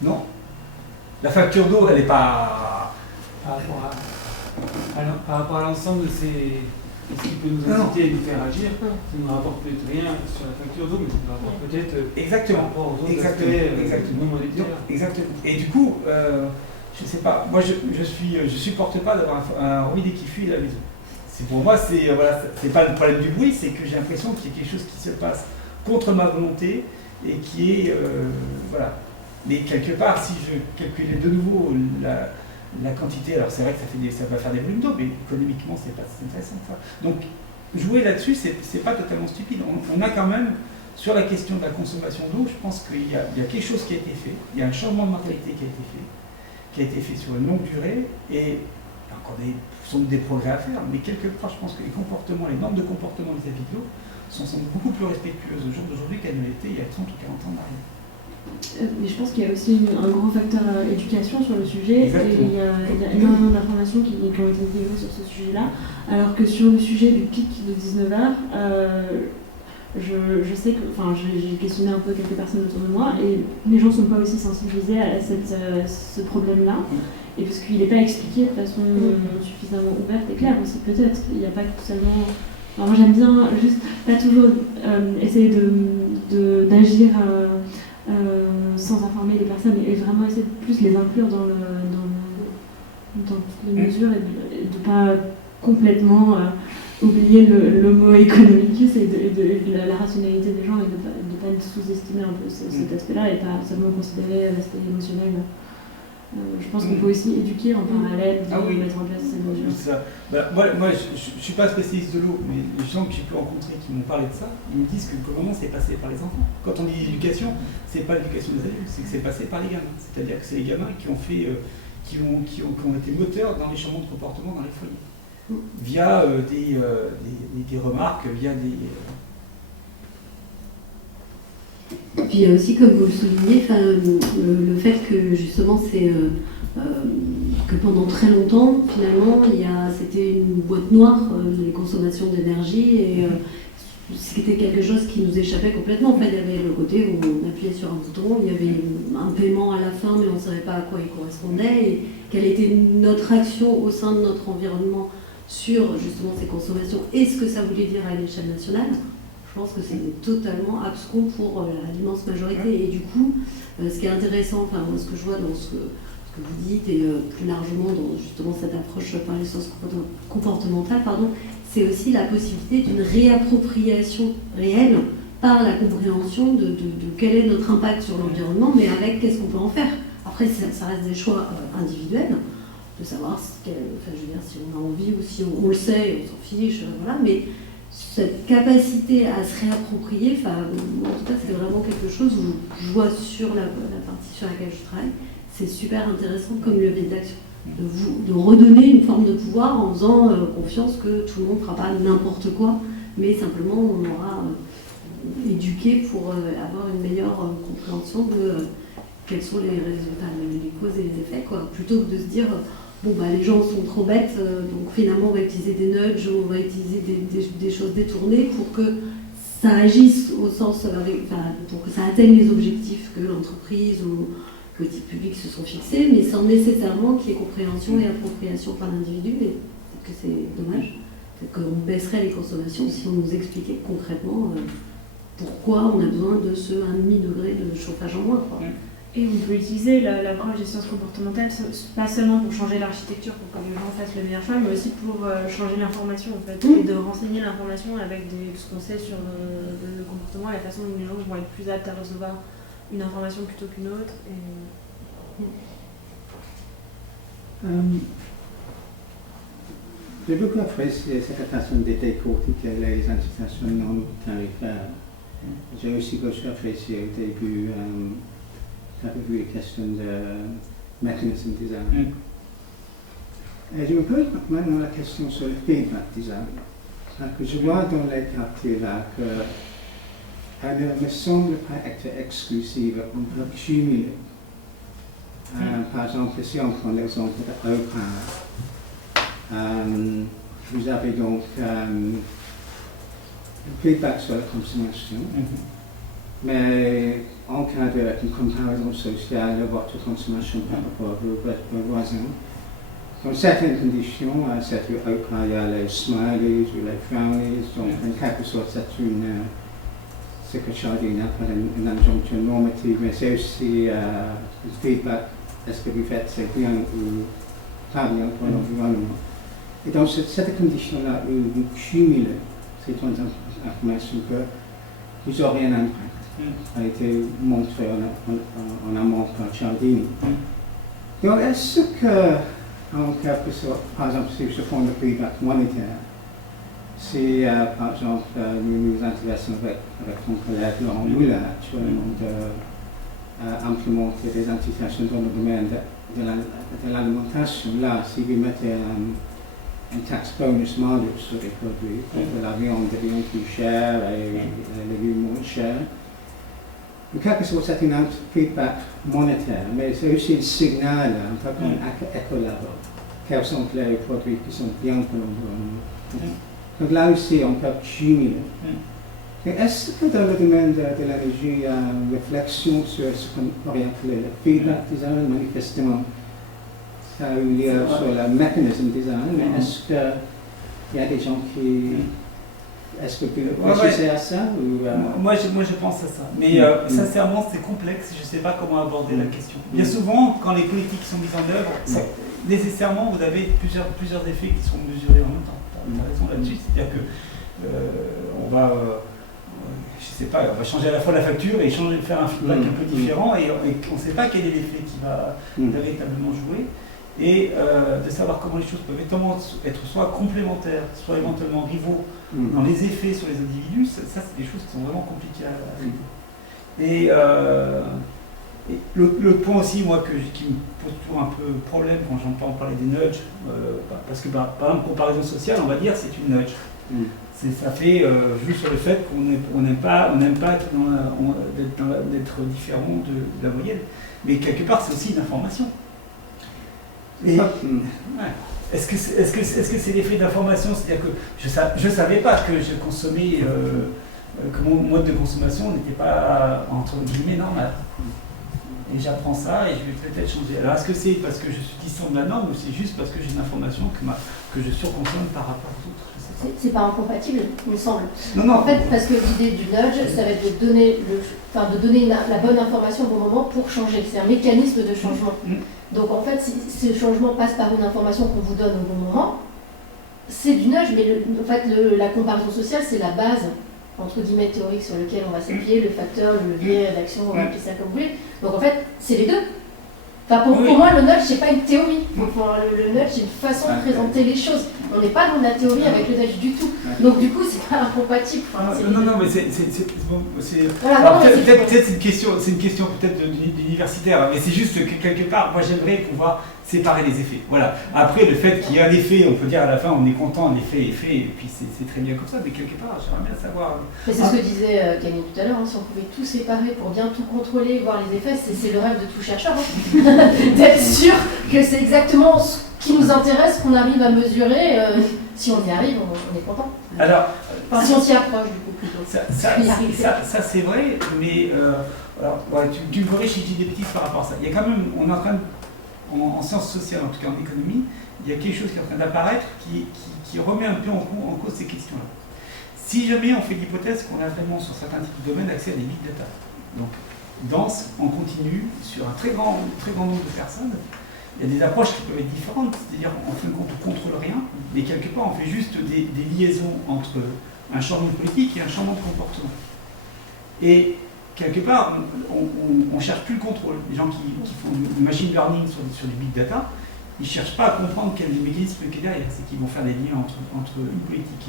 rien. Non. La facture d'eau, elle n'est pas... Par rapport à l'ensemble de ce qui peut nous inciter et nous faire agir, ça ne nous rapporte peut-être rien sur la facture d'eau, mais ça nous rapporte peut-être exactement. par rapport aux autres aspects non monétaires. Exactement. Et du coup, je ne sais pas, moi je supporte pas d'avoir un robinet qui fuit à la maison. Pour moi, c'est pas le problème du bruit, c'est que j'ai l'impression qu'il y a quelque chose qui se passe contre ma volonté et qui est... voilà. Mais quelque part, si je calculais de nouveau la quantité, alors c'est vrai que ça va faire des volumes d'eau, mais économiquement, c'est pas intéressant ça. Donc, jouer là-dessus, c'est pas totalement stupide. On a quand même, sur la question de la consommation d'eau, je pense qu'il y a quelque chose qui a été fait, il y a un changement de mentalité qui a été fait sur une longue durée, et encore sans doute des progrès à faire, mais quelque part, je pense que les normes de comportement vis-à-vis de l'eau sont beaucoup plus respectueuses au jour d'aujourd'hui qu'elles ne l'étaient il y a 30 ou 40 ans d'arrière. Mais je pense qu'il y a aussi un gros facteur éducation sur le sujet. Exactement. Et il y a énormément d'informations qui ont été délivrées sur ce sujet-là. Alors que sur le sujet du pic de 19h, je sais que, enfin, j'ai questionné un peu quelques personnes autour de moi et les gens ne sont pas aussi sensibilisés à ce problème-là. Et parce qu'il n'est pas expliqué de façon suffisamment ouverte et claire aussi, peut-être. Il n'y a pas seulement. Alors moi j'aime bien juste pas toujours essayer d'agir sans informer les personnes et vraiment essayer de plus les inclure dans toutes les mesures et de pas complètement oublier le mot économicus et de la rationalité des gens et de pas sous-estimer un peu cet aspect-là et pas seulement considérer l'aspect émotionnel. Je pense qu'on peut aussi éduquer en parallèle de mettre en place ces mesures. C'est ça. Bah, moi je ne suis pas spécialiste de l'eau, mais les gens que j'ai pu rencontrer qui m'ont parlé de ça, ils me disent que le commandement c'est passé par les enfants. Quand on dit éducation, c'est pas l'éducation des adultes, c'est que c'est passé par les gamins. C'est-à-dire que c'est les gamins qui ont fait, qui ont été moteurs dans les changements de comportement dans les foyers. Via des remarques, via des... Et puis il y a aussi, comme vous le soulignez, le fait que justement c'est que pendant très longtemps, finalement, c'était une boîte noire, les consommations d'énergie, et c'était quelque chose qui nous échappait complètement. En fait, il y avait le côté où on appuyait sur un bouton, il y avait un paiement à la fin, mais on ne savait pas à quoi il correspondait, et quelle était notre action au sein de notre environnement sur justement ces consommations, et ce que ça voulait dire à l'échelle nationale. Je pense que c'est totalement abscon pour l'immense majorité. Et du coup, ce qui est intéressant, enfin, moi, ce que je vois dans ce que vous dites, et plus largement dans justement cette approche par les sciences comportementales, c'est aussi la possibilité d'une réappropriation réelle par la compréhension de quel est notre impact sur l'environnement, mais avec qu'est-ce qu'on peut en faire. Après, ça reste des choix individuels, de savoir si on a envie ou si on le sait, on s'en fiche, voilà, mais cette capacité à se réapproprier, en tout cas c'est vraiment quelque chose où je vois sur la partie sur laquelle je travaille, c'est super intéressant comme levier d'action, de redonner une forme de pouvoir en faisant confiance que tout le monde ne fera pas n'importe quoi, mais simplement on aura éduqué pour avoir une meilleure compréhension de quels sont les résultats, les causes et les effets, quoi, plutôt que de se dire les gens sont trop bêtes, donc finalement on va utiliser des nudges, on va utiliser des choses détournées pour que ça agisse au sens, pour que ça atteigne les objectifs que l'entreprise ou que le type public se sont fixés, mais sans nécessairement qu'il y ait compréhension et appropriation par l'individu, et que c'est dommage. Qu'on baisserait les consommations si on nous expliquait concrètement pourquoi on a besoin de ce 1,5 degré de chauffage en moins, quoi. Et on peut utiliser l'approche des sciences comportementales, pas seulement pour changer l'architecture, pour que les gens fassent le meilleur choix, mais aussi pour changer l'information, en fait, et de renseigner l'information avec ce qu'on sait sur le comportement et la façon dont les gens vont être plus aptes à recevoir une information plutôt qu'une autre. J'ai beaucoup apprécié cette façon de décortiquer les incitations non tarifaires. J'ai aussi beaucoup apprécié au début vu les questions de mechanism design. Et je me pose maintenant la question sur le feedback design. Que je vois dans les quartiers là qu'elle ne me semble pas être exclusive, on peut cumuler. Par exemple, si on prend l'exemple de Opal, vous avez donc le feedback sur la consommation, mais en cas d'une comparaison sociale de votre consommation par rapport à vos voisins, dans certaines conditions, c'est il y a les smileys ou les frownies, donc en quelque sorte c'est ce que Chardine appelle une injonction normative, mais c'est aussi le feedback, est-ce que vous faites c'est bien ou pas bien pour l'environnement. Et dans cette condition-là, vous cumulez ces informations que vous aurez un impact. A été montré en amont par Cialdini. Donc, est-ce que, en quelque sorte, par exemple, si je prends le feedback monétaire, si, par exemple, nous nous intéressons avec ton collègue Laurent Moulin actuellement d'implémenter des incitations dans le domaine de l'alimentation, là, si vous mettez un tax bonus malus sur les produits, que la viande devient plus chère et les légumes moins chers, en quelque sorte, c'est un feedback monétaire, mais c'est aussi un signal, un peu comme un écolabo. Quels sont les produits qui sont bien pour l'environnement. Donc là aussi, on peut cumuler. Est-ce que dans le domaine de l'énergie, il y a une réflexion sur ce qu'on pourrait appeler le feedback design, manifestement, ça a eu lieu sur le mécanisme design, mais est-ce qu'il y a des gens qui... Est-ce que tu réfléchissais à ça ou, moi, je pense à ça. Mais sincèrement, c'est complexe. Je ne sais pas comment aborder la question. Bien souvent, quand les politiques sont mises en œuvre, nécessairement, vous avez plusieurs effets qui sont mesurés en même temps. Tu as raison là-dessus. C'est-à-dire que on va... je sais pas, on va changer à la fois la facture et faire un feedback un peu différent et on ne sait pas quel est l'effet qui va véritablement jouer et de savoir comment les choses peuvent être soit complémentaires, soit éventuellement rivaux dans les effets sur les individus, ça c'est des choses qui sont vraiment compliquées à traiter. Et le point aussi, moi, qui me pose toujours un peu problème quand j'entends parler des nudges, parce que par exemple, comparaison sociale, on va dire, c'est une nudge. Ça fait juste sur le fait qu'on n'aime pas d'être différent de la moyenne. Mais quelque part, c'est aussi une information. Et, Est-ce que c'est l'effet d'information? C'est-à-dire que je ne savais pas que je consommais, que mon mode de consommation n'était pas, entre guillemets, normal. Et j'apprends ça et je vais peut-être changer. Alors est-ce que c'est parce que je suis distant de la norme ou c'est juste parce que j'ai une information que je surconsomme par rapport aux autres? C'est pas incompatible, il me semble. Non. En fait, parce que l'idée du nudge, ça va être de donner la bonne information au bon moment pour changer. C'est un mécanisme de changement. Donc en fait, si ce changement passe par une information qu'on vous donne au bon moment, c'est du nudge, mais la comparaison sociale, c'est la base, entre guillemets, théorique sur lequel on va s'appuyer, le facteur, le levier d'action, on va appeler ça comme vous voulez. Donc en fait, c'est les deux. Enfin, pour moi, le nudge, c'est pas une théorie. Le nudge, c'est une façon de présenter les choses. On n'est pas dans la théorie avec le nudge du tout. Donc du coup, c'est pas incompatible. Non, mais c'est voilà, peut-être c'est une question peut-être d'universitaire, mais c'est juste que quelque part, moi j'aimerais pouvoir séparer les effets. Voilà. Après, le fait qu'il y ait un effet, on peut dire à la fin, on est content, l'effet est fait, et puis c'est très bien comme ça, mais quelque part, j'aimerais bien savoir. Mais c'est ce que disait Camille tout à l'heure, si on pouvait tout séparer pour bien tout contrôler, voir les effets, c'est le rêve de tout chercheur. D'être sûr que c'est exactement ce qui nous intéresse, qu'on arrive à mesurer. Si on y arrive, on est content. Alors, si on s'y approche, du coup, plutôt. Ça c'est vrai, mais tu me corriges si je dis des bêtises par rapport à ça. Il y a quand même, on est en train en sciences sociales, en tout cas en économie, il y a quelque chose qui est en train d'apparaître qui remet un peu en cause ces questions-là. Si jamais on fait l'hypothèse qu'on a vraiment sur certains types de domaines accès à des big data, donc dense, en continu, sur un très grand nombre de personnes, il y a des approches qui peuvent être différentes, c'est-à-dire en fin de compte on ne contrôle rien, mais quelque part on fait juste des liaisons entre un changement politique et un changement de comportement. Et quelque part, on ne cherche plus le contrôle. Les gens qui font du machine learning sur des big data, ils ne cherchent pas à comprendre quel est le mécanisme qui est derrière, c'est qu'ils vont faire des liens entre une politique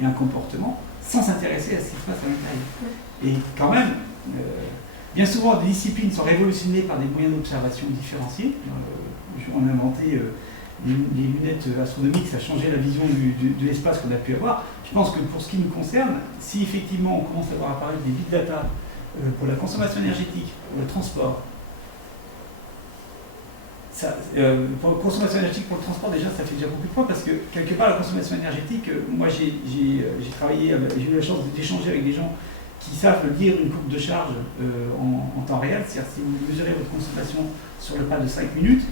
et un comportement sans s'intéresser à ce qui se passe à l'intérieur. Et quand même, bien souvent, des disciplines sont révolutionnées par des moyens d'observation différenciés. On a inventé les lunettes astronomiques, ça a changé la vision de l'espace qu'on a pu avoir. Je pense que pour ce qui nous concerne, si effectivement on commence à voir apparaître des big data pour la consommation énergétique, pour le transport, pour la consommation énergétique pour le transport, déjà ça fait déjà beaucoup de points parce que quelque part la consommation énergétique, moi j'ai travaillé, j'ai eu la chance d'échanger avec des gens qui savent lire une courbe de charge en temps réel, c'est-à-dire si vous mesurez votre consommation sur le pas de 5 minutes,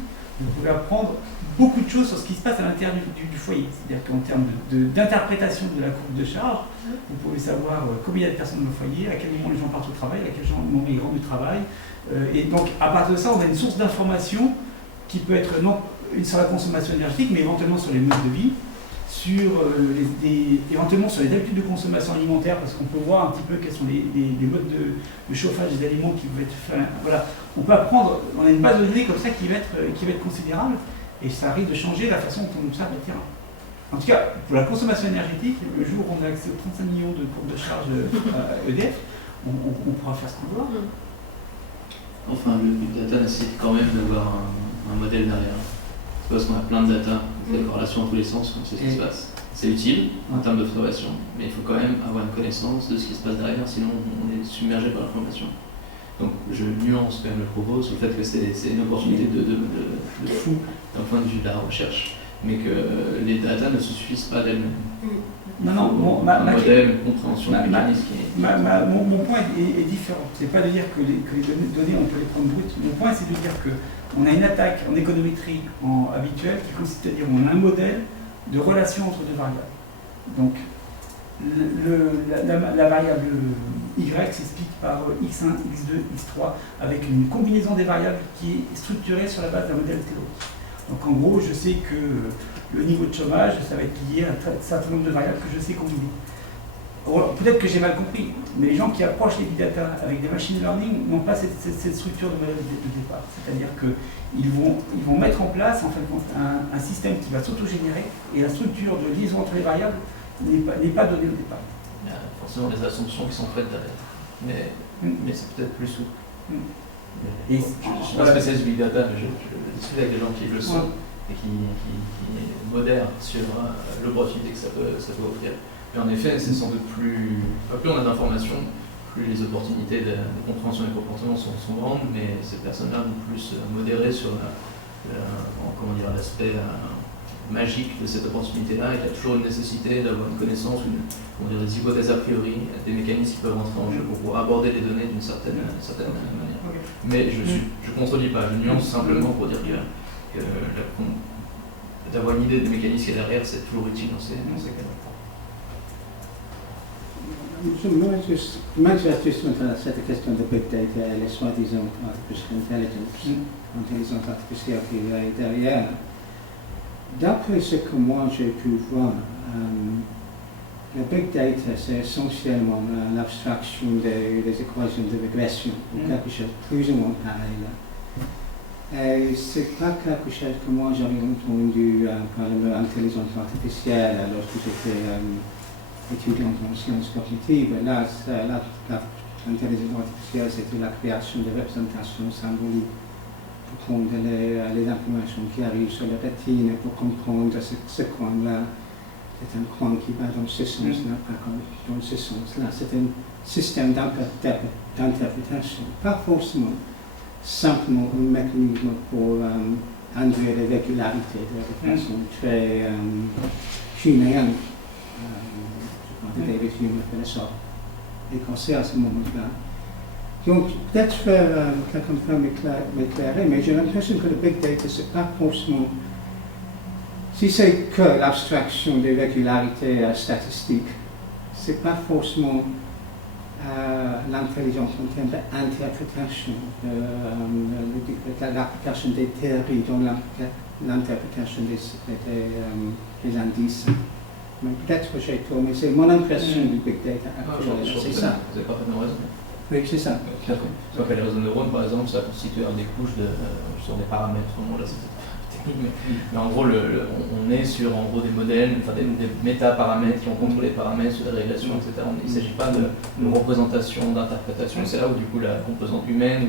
vous pouvez apprendre beaucoup de choses sur ce qui se passe à l'intérieur du foyer. C'est-à-dire qu'en termes d'interprétation de la courbe de charge, vous pouvez savoir combien il y a de personnes dans le foyer, à quel moment les gens partent au travail, à quel moment ils rentrent du travail. Et donc à partir de ça, on a une source d'information qui peut être non sur la consommation énergétique, mais éventuellement sur les modes de vie, éventuellement sur les habitudes de consommation alimentaire, parce qu'on peut voir un petit peu quels sont les modes de chauffage des aliments qui vont être faits. Voilà. On peut apprendre, on a une base de données comme ça qui va être considérable, et ça risque de changer la façon dont on observe le terrain. En tout cas, pour la consommation énergétique, le jour où on a accès aux 35 millions de courbes de charge à EDF, on pourra faire ce qu'on doit. Enfin, le big data nécessite quand même d'avoir un modèle derrière. C'est parce qu'on a plein de data, on fait des corrélations dans tous les sens, on sait ce qui se passe. c'est utile en termes d'observation, mais il faut quand même avoir une connaissance de ce qui se passe derrière, sinon on est submergé par l'information. Donc je nuance quand même le propos sur le fait que c'est une opportunité de fou d'un point de vue de la recherche, mais que les data ne se suffisent pas d'elles-mêmes. Non, un modèle, une compréhension du mécanisme qui est... mon point est différent. C'est pas de dire que les données, on peut les prendre brutes. Mon point, c'est de dire qu'on a une attaque en économétrie habituelle qui consiste à dire qu'on a un modèle de relation entre deux variables. Donc, la variable y s'explique par x1, x2, x3 avec une combinaison des variables qui est structurée sur la base d'un modèle théorique. Donc en gros, je sais que le niveau de chômage, ça va être lié à un certain nombre de variables que je sais combiner. Peut-être que j'ai mal compris, mais les gens qui approchent les big data avec des machine learning n'ont pas cette structure de modèle de départ. C'est-à-dire qu'ils vont mettre en place en fait, un système qui va s'autogénérer et la structure de liaison entre les variables n'est pas donnée au départ. Il y a forcément des assumptions qui sont faites derrière, mais c'est peut-être plus souple. Je ne suis pas spécialiste du big data, mais je discute avec des gens qui le sont et qui modèrent sur l'opportunité que ça peut offrir. Mais en effet, c'est sans doute plus on a d'informations, plus les opportunités de compréhension des comportements sont grandes, mais ces personnes-là vont plus modérer sur l'aspect magique de cette opportunité-là. Il y a toujours une nécessité d'avoir une connaissance, des hypothèses a priori, des mécanismes qui peuvent entrer en jeu pour pouvoir aborder les données d'une certaine manière. Okay. Mais je ne contredis pas, je nuance simplement pour dire que d'avoir une idée des mécanismes qui est derrière, c'est toujours utile dans ces cas-là. Moi, j'ajustement à cette question de big data et les soi-disant artificial intelligence artificielle qui est derrière. D'après ce que moi j'ai pu voir, le big data c'est essentiellement l'abstraction des équations de régression, ou quelque chose de plus ou moins pareil là. Et c'est pas quelque chose que moi j'avais entendu par l'intelligence artificielle lorsque j'étais étudiant en sciences cognitives. Là, l'intelligence artificielle c'était la création de représentations symboliques pour prendre les informations qui arrivent sur la rétine et pour comprendre ce coin-là. C'est un coin qui va dans ce sens-là, pas dans ce sens-là. C'est un système d'interprétation, pas forcément simplement un mécanisme pour induire les régularités de façon très humaine. Je crois que David Hume a fait ça écossais à ce moment-là. Donc, peut-être quelqu'un peut m'éclairer, mais j'ai l'impression que le big data, c'est pas forcément. Si c'est que l'abstraction des régularités statistiques, c'est pas forcément l'intelligence en termes d'interprétation, l'application des théories dans l'interprétation des indices. Mais peut-être que j'ai tort, mais c'est mon impression du big data actuel, c'est ça. Vous avez parfaitement raison. Oui, c'est ça. Ce qu'on appelle les réseaux de neurones, par exemple, ça constitue des couches sur des paramètres. Là, c'est technique, mais en gros, on est sur des modèles, des méta-paramètres qui rencontrent les paramètres sur des régressions, etc. Il ne s'agit pas de représentation, d'interprétation. C'est là où, du coup, la composante humaine,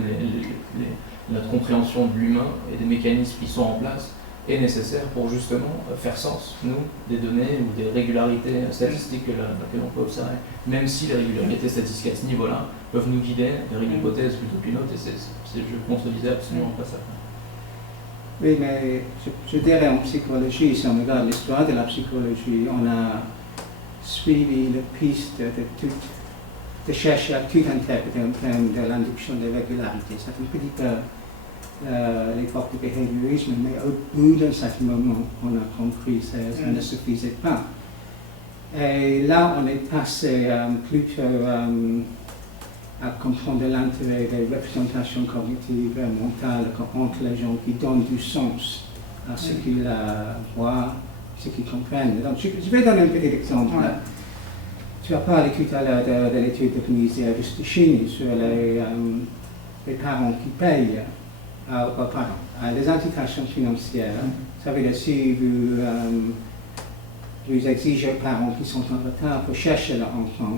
notre compréhension de l'humain et des mécanismes qui sont en place est nécessaire pour justement faire sens, nous, des données ou des régularités statistiques que l'on peut observer. Même si les régularités statistiques à ce niveau-là peuvent nous guider vers une hypothèse plutôt qu'une autre, et je contredisais absolument pas ça. Oui, mais je dirais en psychologie, si on regarde l'histoire de la psychologie, on a suivi la piste de chercher à tout interpréter en termes de l'induction des régularités. C'est un petit peu l'époque du behaviorisme, mais au bout d'un certain moment, on a compris que ça ne suffisait pas. Et là, on est passé plutôt à comprendre l'intérêt des représentations cognitives et mentales entre les gens qui donnent du sens à ce qu'ils voient, ce qu'ils comprennent. Donc, je vais donner un petit exemple. Tu as parlé tout à l'heure de l'étude de Tunisia Rusticini sur les parents qui payent. Les implications financières. Ça veut dire si vous exigez aux parents qui sont en retard pour chercher leur enfant,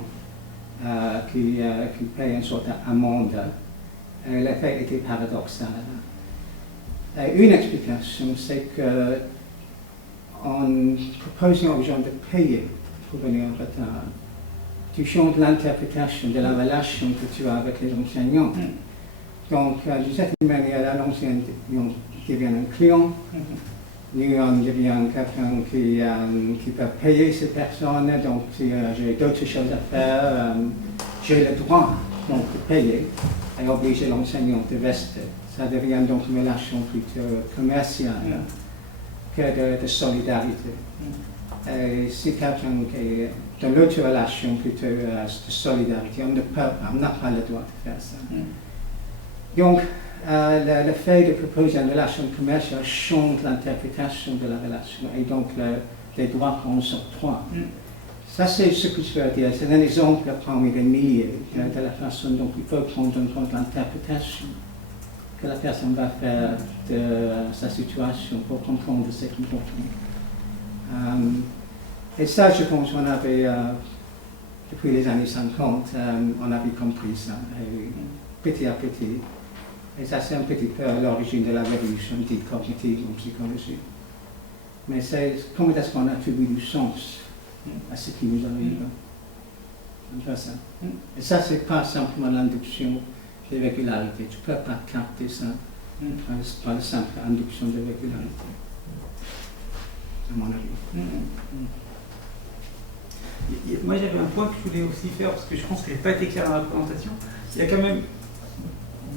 qui payent une sorte d'amende, l'effet était paradoxal. Une explication, c'est que en proposant aux gens de payer pour venir en retard, tu changes l'interprétation de la relation que tu as avec les enseignants. Donc, d'une certaine manière, l'enseignant devient un client, lui on devient quelqu'un qui peut payer ces personnes, donc si j'ai d'autres choses à faire, j'ai le droit donc, de payer et obliger l'enseignant de rester. Ça devient donc une relation plutôt commerciale que de solidarité. Et si quelqu'un qui est dans l'autre relation plutôt de solidarité, on n'a pas le droit de faire ça. Donc, le fait de proposer une relation commerciale change l'interprétation de la relation et donc les droits qu'on s'octroie. Ça, c'est ce que je veux dire. C'est un exemple parmi les milliers de la façon dont il faut prendre en compte l'interprétation que la personne va faire de sa situation pour comprendre ses comportements. Et ça, je pense qu'on avait, depuis les années 50, on avait compris ça, et petit à petit. Et ça, c'est un petit peu l'origine de la révolution dite cognitive en psychologie. Mais c'est comment est-ce qu'on attribue du sens à ce qui nous arrive. Ça. Et ça, c'est pas simplement l'induction de régularité. Tu ne peux pas capter ça par la simple induction de régularité, à mon avis. Moi, j'avais un point que je voulais aussi faire, parce que je pense qu'il n'a pas été clair dans la présentation. Il y a quand même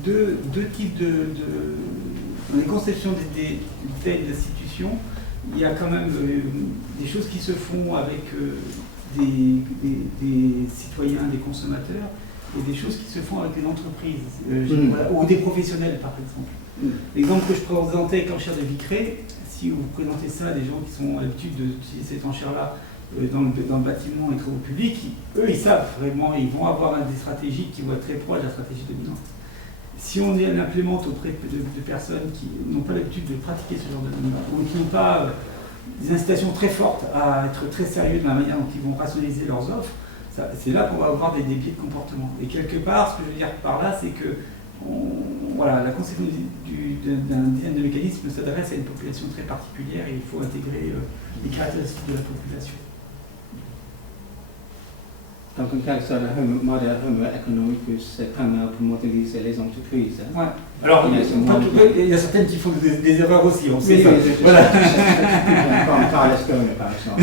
deux types dans les conceptions d'aide d'institution. Il y a quand même des choses qui se font avec des citoyens, des consommateurs, et des choses qui se font avec les entreprises, voilà, ou des professionnels par exemple. L'exemple que je présentais avec l'enchère de Vicré, si vous présentez ça à des gens qui sont à l'habitude d'utiliser cette enchère-là dans le bâtiment et travaux publics, eux ils savent vraiment, ils vont avoir des stratégies qui vont être très proches de la stratégie dominante. Si on l'implémente auprès de personnes qui n'ont pas l'habitude de pratiquer ce genre de domaine, ou qui n'ont pas des incitations très fortes à être très sérieux de la manière dont ils vont rationaliser leurs offres, c'est là qu'on va avoir des biais de comportement. Et quelque part, ce que je veux dire par là, c'est que voilà, la conception d'un design de mécanisme s'adresse à une population très particulière et il faut intégrer les caractéristiques de la population. Donc, en quelque sorte, le modèle économique, c'est pas mal pour modéliser les entreprises. Hein. Ouais. Alors, il y a certaines qui font des erreurs aussi, on sait ça. Voilà. Comme Carlos Ghosn, par exemple.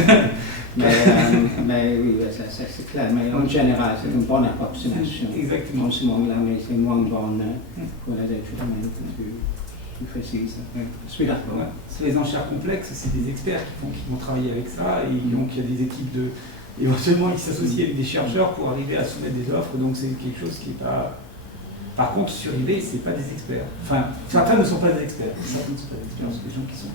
Mais oui, c'est clair. Mais en général, c'est une bonne approximation. Exactement. En ce moment-là, mais c'est moins bonne pour les autres domaines plus précises. Je suis d'accord. Ouais. Sur les enchères complexes, c'est des experts qui vont travailler avec ça, et donc il y a des équipes éventuellement ils s'associent avec des chercheurs pour arriver à soumettre des offres, donc c'est quelque chose qui n'est pas... Par contre, sur eBay, ce n'est pas des experts. Enfin, certains ne sont pas des experts. Certains ne sont pas des experts, c'est des gens qui sont...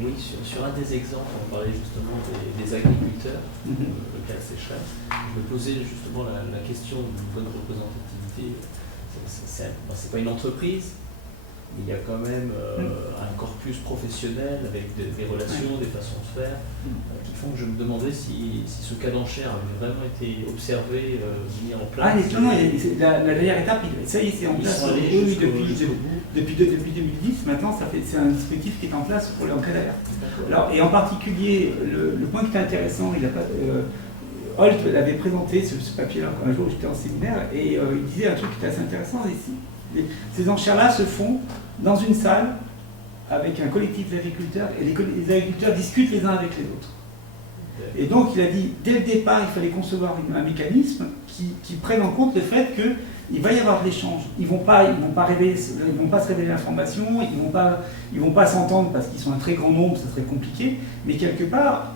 Oui, sur un des exemples, on parlait justement des agriculteurs, le cas sécheresse. Je me posais justement la question d'une bonne représentativité. C'est pas une entreprise, mais il y a quand même un corpus professionnel avec des relations, des façons de faire, qui font que je me demandais si ce cas d'enchère avait vraiment été observé, mis en place. Non, la dernière étape, ça y est, c'est en place depuis 2010. Maintenant, c'est un dispositif qui est en place pour les encadreurs. Alors, et en particulier, le point qui est intéressant, Holt avait présenté ce papier-là un jour où j'étais en séminaire, et il disait un truc qui était assez intéressant ici. Ces enchères-là se font dans une salle avec un collectif d'agriculteurs, et les agriculteurs discutent les uns avec les autres. Et donc il a dit, dès le départ, il fallait concevoir un mécanisme qui prenne en compte le fait qu'il va y avoir de l'échange. Ils ne vont pas se révéler l'information, ils vont pas s'entendre parce qu'ils sont un très grand nombre, ça serait compliqué, mais quelque part,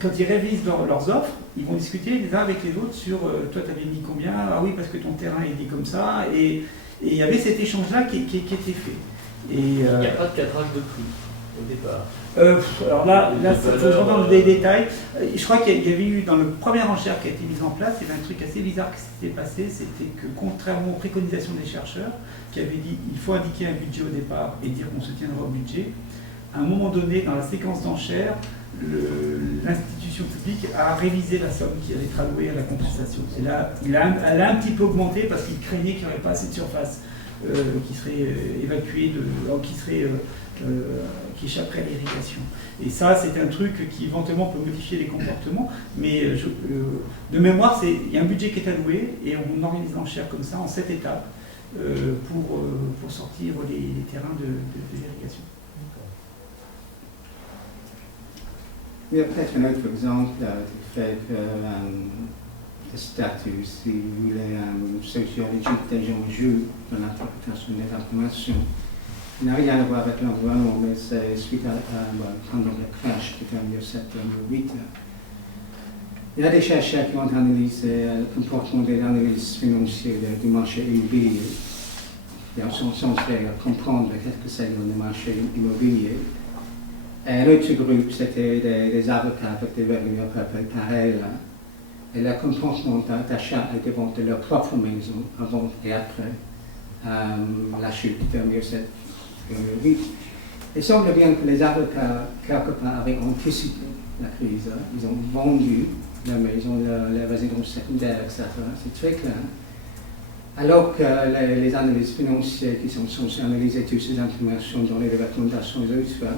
quand ils révisent leurs offres, ils vont discuter les uns avec les autres sur toi tu avais mis combien, ah oui parce que ton terrain est dit comme ça, et il y avait cet échange-là qui était fait. Et, il n'y a pas de cadrage de prix au départ. Alors là il faut que je rentre dans les détails. Je crois qu'il y avait eu, dans le premier enchère qui a été mise en place, il y avait un truc assez bizarre qui s'était passé, c'était que contrairement aux préconisations des chercheurs, qui avaient dit il faut indiquer un budget au départ et dire qu'on se tiendra au budget, à un moment donné, dans la séquence d'enchères, l'institution publique a révisé la somme qui allait être allouée à la compensation. Et là, elle a un petit peu augmenté parce qu'il craignait qu'il n'y aurait pas assez de surface. qui seraient évacuées, qui échapperaient à l'irrigation. Et ça, c'est un truc qui éventuellement peut modifier les comportements, mais de mémoire, il y a un budget qui est alloué et on organise l'enchère comme ça en 7 étapes pour sortir les terrains de l'irrigation. Il y a peut-être un autre exemple du fait que le statut, si vous voulez, sociologique des gens jouent dans l'interprétation des informations, il n'a rien à voir avec l'environnement, mais c'est suite pendant le crash de 2007-2008. Il y a des chercheurs qui ont analysé le comportement des analyses financières du marché immobilier. Ils sont censés comprendre qu'est-ce que c'est le marché immobilier. Et l'autre groupe, c'était des avocats avec des revenus à peu près pareils. Et le comportement d'achat et de vente de leur propre maison avant et après la chute de 2007-2008. Il semble bien que les avocats, quelque part, avaient anticipé la crise. Ils ont vendu leur maison, les résidences secondaires, etc. C'est très clair. Alors que les analyses financières qui sont censées analyser toutes ces informations dans les recommandations aux autres,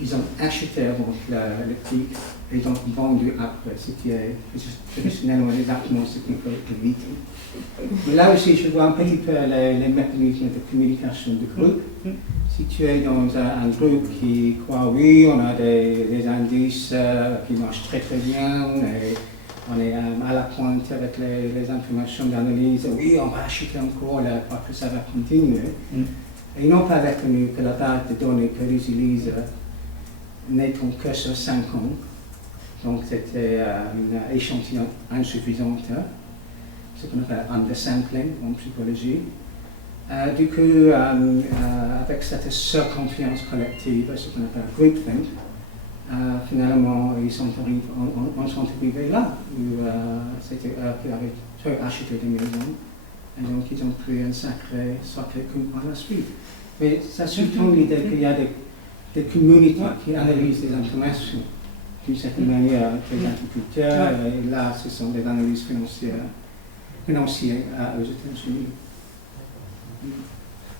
ils ont acheté avant le pic et ils ont vendu après, ce qui est traditionnellement exactement ce qu'il faut éviter. Mais là aussi, je vois un petit peu les mécanismes de communication du groupe. Si tu es dans un groupe qui croit, oui, on a des indices qui marchent très très bien, et on est à la pointe avec les informations d'analyse, oui, on va acheter encore, là, parce que ça va continuer. Et ils n'ont pas reconnu que la base de données qu'ils utilisent n'est que sur 5 ans. Donc c'était une échantillon insuffisante, ce qu'on appelle undersampling en psychologie. Du coup, avec cette surconfiance collective, ce qu'on appelle groupthink, finalement, ils sont arrivés là, où c'était eux qui avaient acheté des maisons, et donc ils ont pris un sacré coup par la suite. Mais ça surtout l'idée qu'il y a des communautés qui analysent des informations d'une certaine manière, les agriculteurs, et là, ce sont des analyses financières aux États-Unis.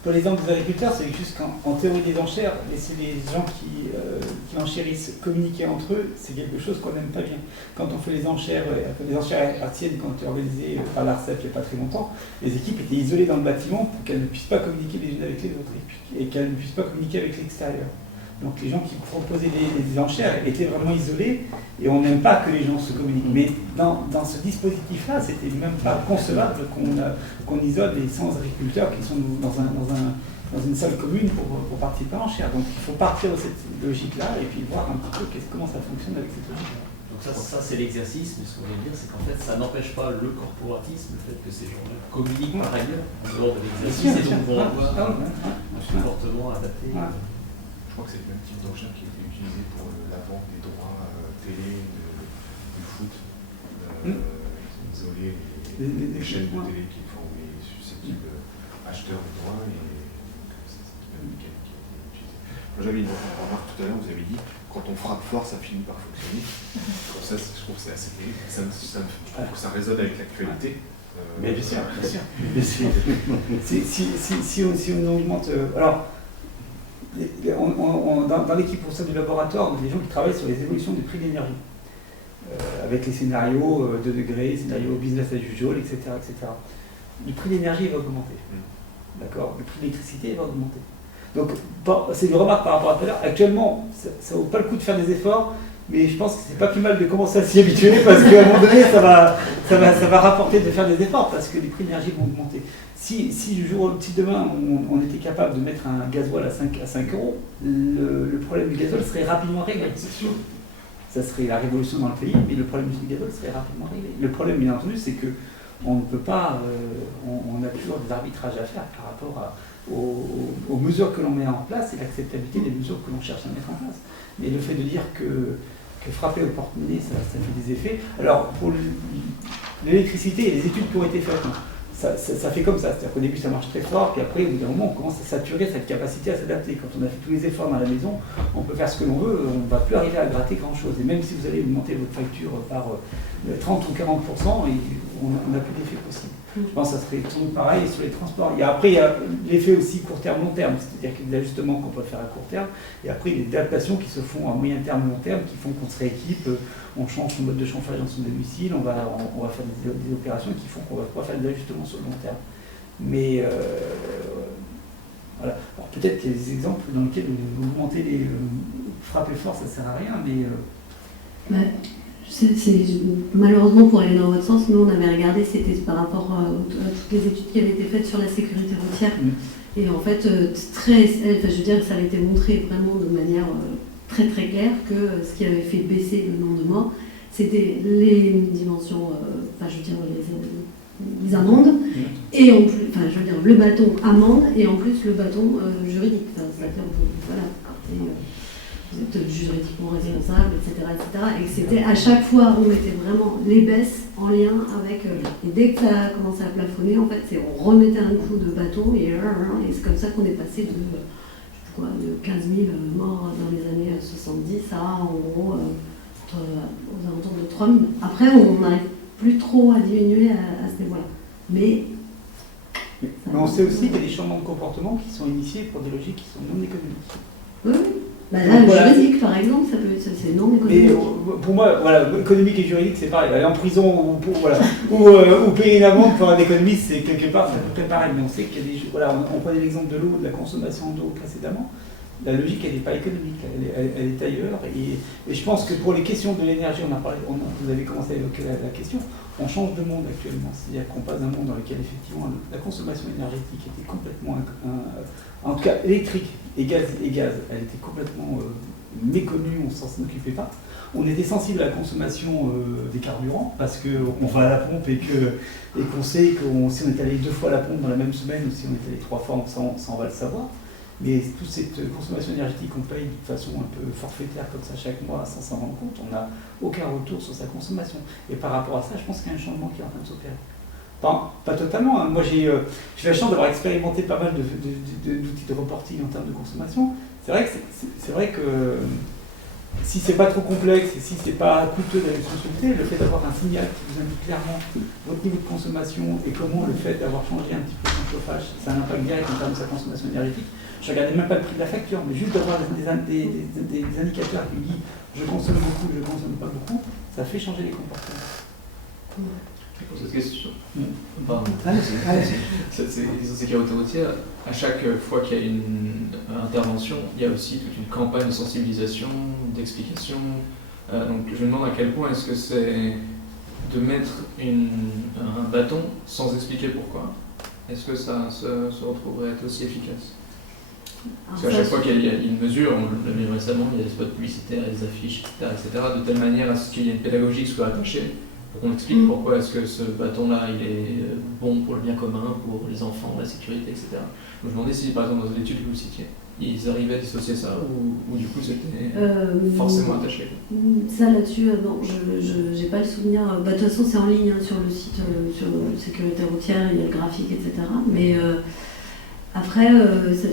Pour l'exemple des agriculteurs, c'est juste qu'en théorie des enchères, laisser les gens qui enchérissent communiquer entre eux, c'est quelque chose qu'on n'aime pas bien. Quand on fait les enchères artiennes, quand organisées par l'ARCEP il n'y a pas très longtemps, les équipes étaient isolées dans le bâtiment pour qu'elles ne puissent pas communiquer les unes avec les autres et qu'elles ne puissent pas communiquer avec l'extérieur. Donc les gens qui proposaient des enchères étaient vraiment isolés et on n'aime pas que les gens se communiquent. Mais dans ce dispositif-là, c'était même pas concevable qu'on isole les 100 agriculteurs qui sont dans une salle commune pour participer à l'enchère. Donc il faut partir de cette logique-là et puis voir un petit peu comment ça fonctionne avec cette logique. Donc ça c'est l'exercice, mais ce qu'on veut dire, c'est qu'en fait, ça n'empêche pas le corporatisme, le fait que ces gens-là communiquent par ailleurs en dehors de l'exercice et donc vont avoir un comportement adapté. Je crois que c'est le même type d'enchère qui a été utilisé pour la vente des droits télé du foot. Ils ont isolé les chaînes de télé qui font les susceptibles acheteurs de droits et c'est cette même mécanique qui a été utilisée. Moi j'avais une remarque tout à l'heure, vous avez dit quand on frappe fort ça finit par fonctionner. Comme ça, je trouve que c'est assez terrible. Je trouve que ça résonne avec l'actualité. Mais bien sûr, bien sûr. Si on augmente. Alors, dans l'équipe au sein du laboratoire, on a des gens qui travaillent sur les évolutions du prix de l'énergie, avec les scénarios 2 degrés, scénarios business as usual, etc., etc. Le prix de l'énergie va augmenter. D'accord ? Le prix de l'électricité va augmenter. Donc, c'est une remarque par rapport à tout à l'heure. Actuellement, ça ne vaut pas le coup de faire des efforts, mais je pense que c'est pas plus mal de commencer à s'y habituer parce qu'à un moment donné, ça va rapporter de faire des efforts parce que les prix de l'énergie vont augmenter. Si demain on était capable de mettre un gasoil à 5 euros, le problème du gasoil serait rapidement réglé. C'est sûr. Ça serait la révolution dans le pays, mais le problème du gasoil serait rapidement réglé. Le problème, bien entendu, c'est qu'on ne peut pas, on a toujours des arbitrages à faire par rapport aux mesures que l'on met en place et l'acceptabilité des mesures que l'on cherche à mettre en place. Mais le fait de dire que frapper au porte-monnaie, ça fait des effets. Alors, pour l'électricité et les études qui ont été faites, ça fait comme ça. C'est-à-dire qu'au début, ça marche très fort, puis après, au bout d'un moment, on commence à saturer cette capacité à s'adapter. Quand on a fait tous les efforts dans la maison, on peut faire ce que l'on veut, on ne va plus arriver à gratter grand-chose. Et même si vous allez augmenter votre facture par 30 ou 40%, on n'a plus d'effet possible. Je pense que ça serait tout pareil sur les transports. Et après, il y a l'effet aussi court terme, long terme, c'est-à-dire qu'il y a des ajustements qu'on peut faire à court terme, et après, il y a des adaptations qui se font à moyen terme, long terme, qui font qu'on se rééquipe, on change son mode de chauffage dans son domicile, on va faire des opérations qui font qu'on va pouvoir faire des ajustements sur le long terme. Mais voilà. Alors peut-être qu'il y a des exemples dans lesquels augmenter les frapper fort, ça ne sert à rien, mais malheureusement, pour aller dans votre sens, nous on avait regardé, c'était par rapport à toutes les études qui avaient été faites sur la sécurité routière. Et en fait, je veux dire, ça avait été montré vraiment de manière très très claire que ce qui avait fait baisser le nombre de morts, c'était les dimensions, les amendes, et en plus, je veux dire, le bâton amende et en plus le bâton juridique. C'est-à-dire, voilà, vous êtes juridiquement responsable, etc., etc. Et que c'était à chaque fois, on mettait vraiment les baisses en lien avec. Et dès que ça a commencé à plafonner, en fait, on remettait un coup de bâton et c'est comme ça qu'on est passé de 15 000 morts dans les années 70 à en gros aux alentours de 3 000. Après, on n'arrive plus trop à diminuer à ce niveau-là. Mais on sait aussi qu'il y a des changements de comportement qui sont initiés pour des logiques qui sont non économiques. Oui. Là, juridique, par exemple, c'est non économique. Mais pour moi, voilà, économique et juridique, c'est pareil. Aller en prison ou payer une amende pour un économiste, c'est quelque part, c'est à peu près pareil. Mais on sait qu'il y a des... Voilà, on prenait l'exemple de l'eau, de la consommation d'eau précédemment. La logique, elle n'est pas économique, elle est ailleurs. Et je pense que pour les questions de l'énergie, vous avez commencé à évoquer la question, on change de monde actuellement. C'est-à-dire qu'on passe d'un monde dans lequel, effectivement, la consommation énergétique était complètement, en tout cas électrique et gaz, elle était complètement méconnue, on ne s'en occupait pas. On était sensible à la consommation des carburants, parce qu'on va à la pompe et qu'on sait que si on est allé 2 fois à la pompe dans la même semaine, ou si on est allé 3 fois, ça on va le savoir. Mais toute cette consommation énergétique qu'on paye de façon un peu forfaitaire comme ça chaque mois sans s'en rendre compte, on n'a aucun retour sur sa consommation. Et par rapport à ça, je pense qu'il y a un changement qui est en train de s'opérer. Pas totalement. Hein. Moi, j'ai la chance d'avoir expérimenté pas mal d'outils de reporting en termes de consommation. C'est vrai que si c'est pas trop complexe et si c'est pas coûteux d'aller consulter, le fait d'avoir un signal qui vous indique clairement votre niveau de consommation et comment le fait d'avoir changé un petit peu son chauffage, ça a un impact direct en termes de sa consommation énergétique. Je ne regardais même pas le prix de la facture, mais juste d'avoir des indicateurs qui disent je consomme beaucoup, je ne consomme pas beaucoup, ça fait changer les comportements. Pour cette question, les sécurité routière, à chaque fois qu'il y a une intervention, il y a aussi toute une campagne de sensibilisation, d'explication. Donc je me demande à quel point est-ce que c'est de mettre un bâton sans expliquer pourquoi. Est-ce que ça se retrouverait être aussi efficace? Parce qu'à chaque fois qu'il y a une mesure, on l'a vu récemment, il y a des spots publicitaires, des affiches, etc., de telle manière à ce qu'il y ait une pédagogie qui soit attachée, pour qu'on explique pourquoi est-ce que ce bâton-là il est bon pour le bien commun, pour les enfants, la sécurité, etc. Donc je me demandais si, par exemple, dans l'étude que vous citiez, ils arrivaient à dissocier ça, ou du coup c'était forcément attaché. Ça là-dessus, non, je n'ai pas le souvenir. De toute façon, c'est en ligne sur le site sur sécurité routière, il y a le graphique, etc. Mais après,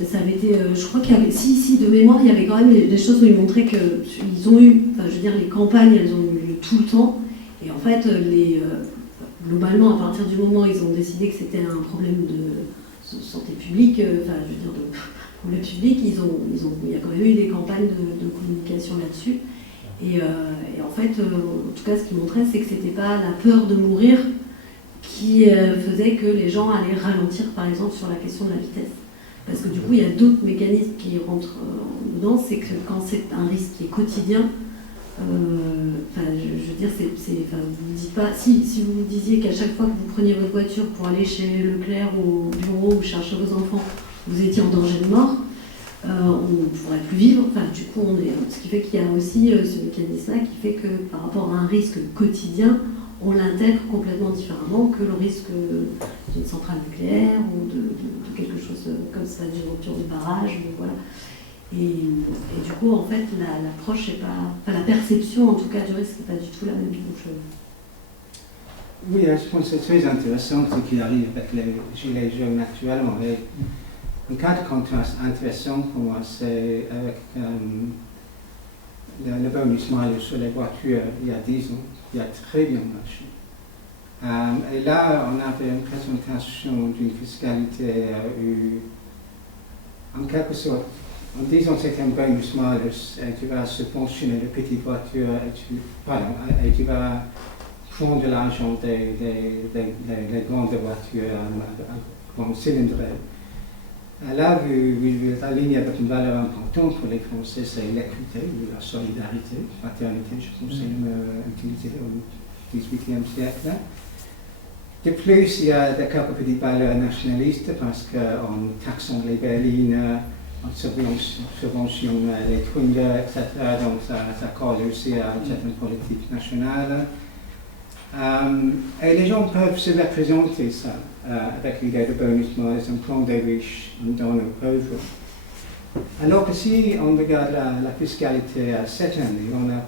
ça avait été. Je crois qu'il y avait. Si, de mémoire, il y avait quand même des choses où ils montraient qu'ils ont eu. Enfin, je veux dire, les campagnes, elles ont eu lieu tout le temps. Et en fait, globalement, à partir du moment où ils ont décidé que c'était un problème de santé publique, enfin, je veux dire, de problème public, il y a quand même eu des campagnes de communication là-dessus. Et en fait, en tout cas, ce qu'ils montraient, c'est que c'était pas la peur de mourir qui faisait que les gens allaient ralentir, par exemple, sur la question de la vitesse. Parce que du coup, il y a d'autres mécanismes qui rentrent dedans, c'est que quand c'est un risque qui est quotidien, je veux dire, vous ne dites pas, si vous me disiez qu'à chaque fois que vous preniez votre voiture pour aller chez Leclerc ou au bureau ou chercher vos enfants, vous étiez en danger de mort, on ne pourrait plus vivre. Enfin, du coup, ce qui fait qu'il y a aussi ce mécanisme-là qui fait que par rapport à un risque quotidien, on l'intègre complètement différemment que le risque d'une centrale nucléaire ou de quelque chose comme ça, d'une rupture de barrage, voilà. Et du coup, en fait, l'approche n'est pas la perception, en tout cas, du risque n'est pas du tout la même. Oui, je pense que c'est très intéressant ce qui arrive avec les gilets jaunes actuellement. Et un cas de contraste intéressant pour moi, c'est avec le bonus malus sur les voitures il y a 10 ans, qui a très bien marché. Et là, on avait une présentation d'une fiscalité en quelque sorte, en disant que c'est un bonus-malus, et tu vas subventionner les petites voitures, et tu vas prendre de l'argent des grandes voitures à grand cylindrée. Là, vous êtes aligné avec une valeur importante pour les Français, c'est l'équité, la solidarité, la fraternité, je pense que c'est une utilité au XVIIIe siècle. De plus, il y a quelques petites valeurs nationalistes parce qu'en taxant les berlines, en subventionnant les Twinge, etc., donc ça cause aussi à une certaine politique nationale. Et les gens peuvent se représenter ça avec l'idée de bonus-malus, on prend des riches, on donne aux pauvres. Alors que si on regarde la fiscalité cette année, on a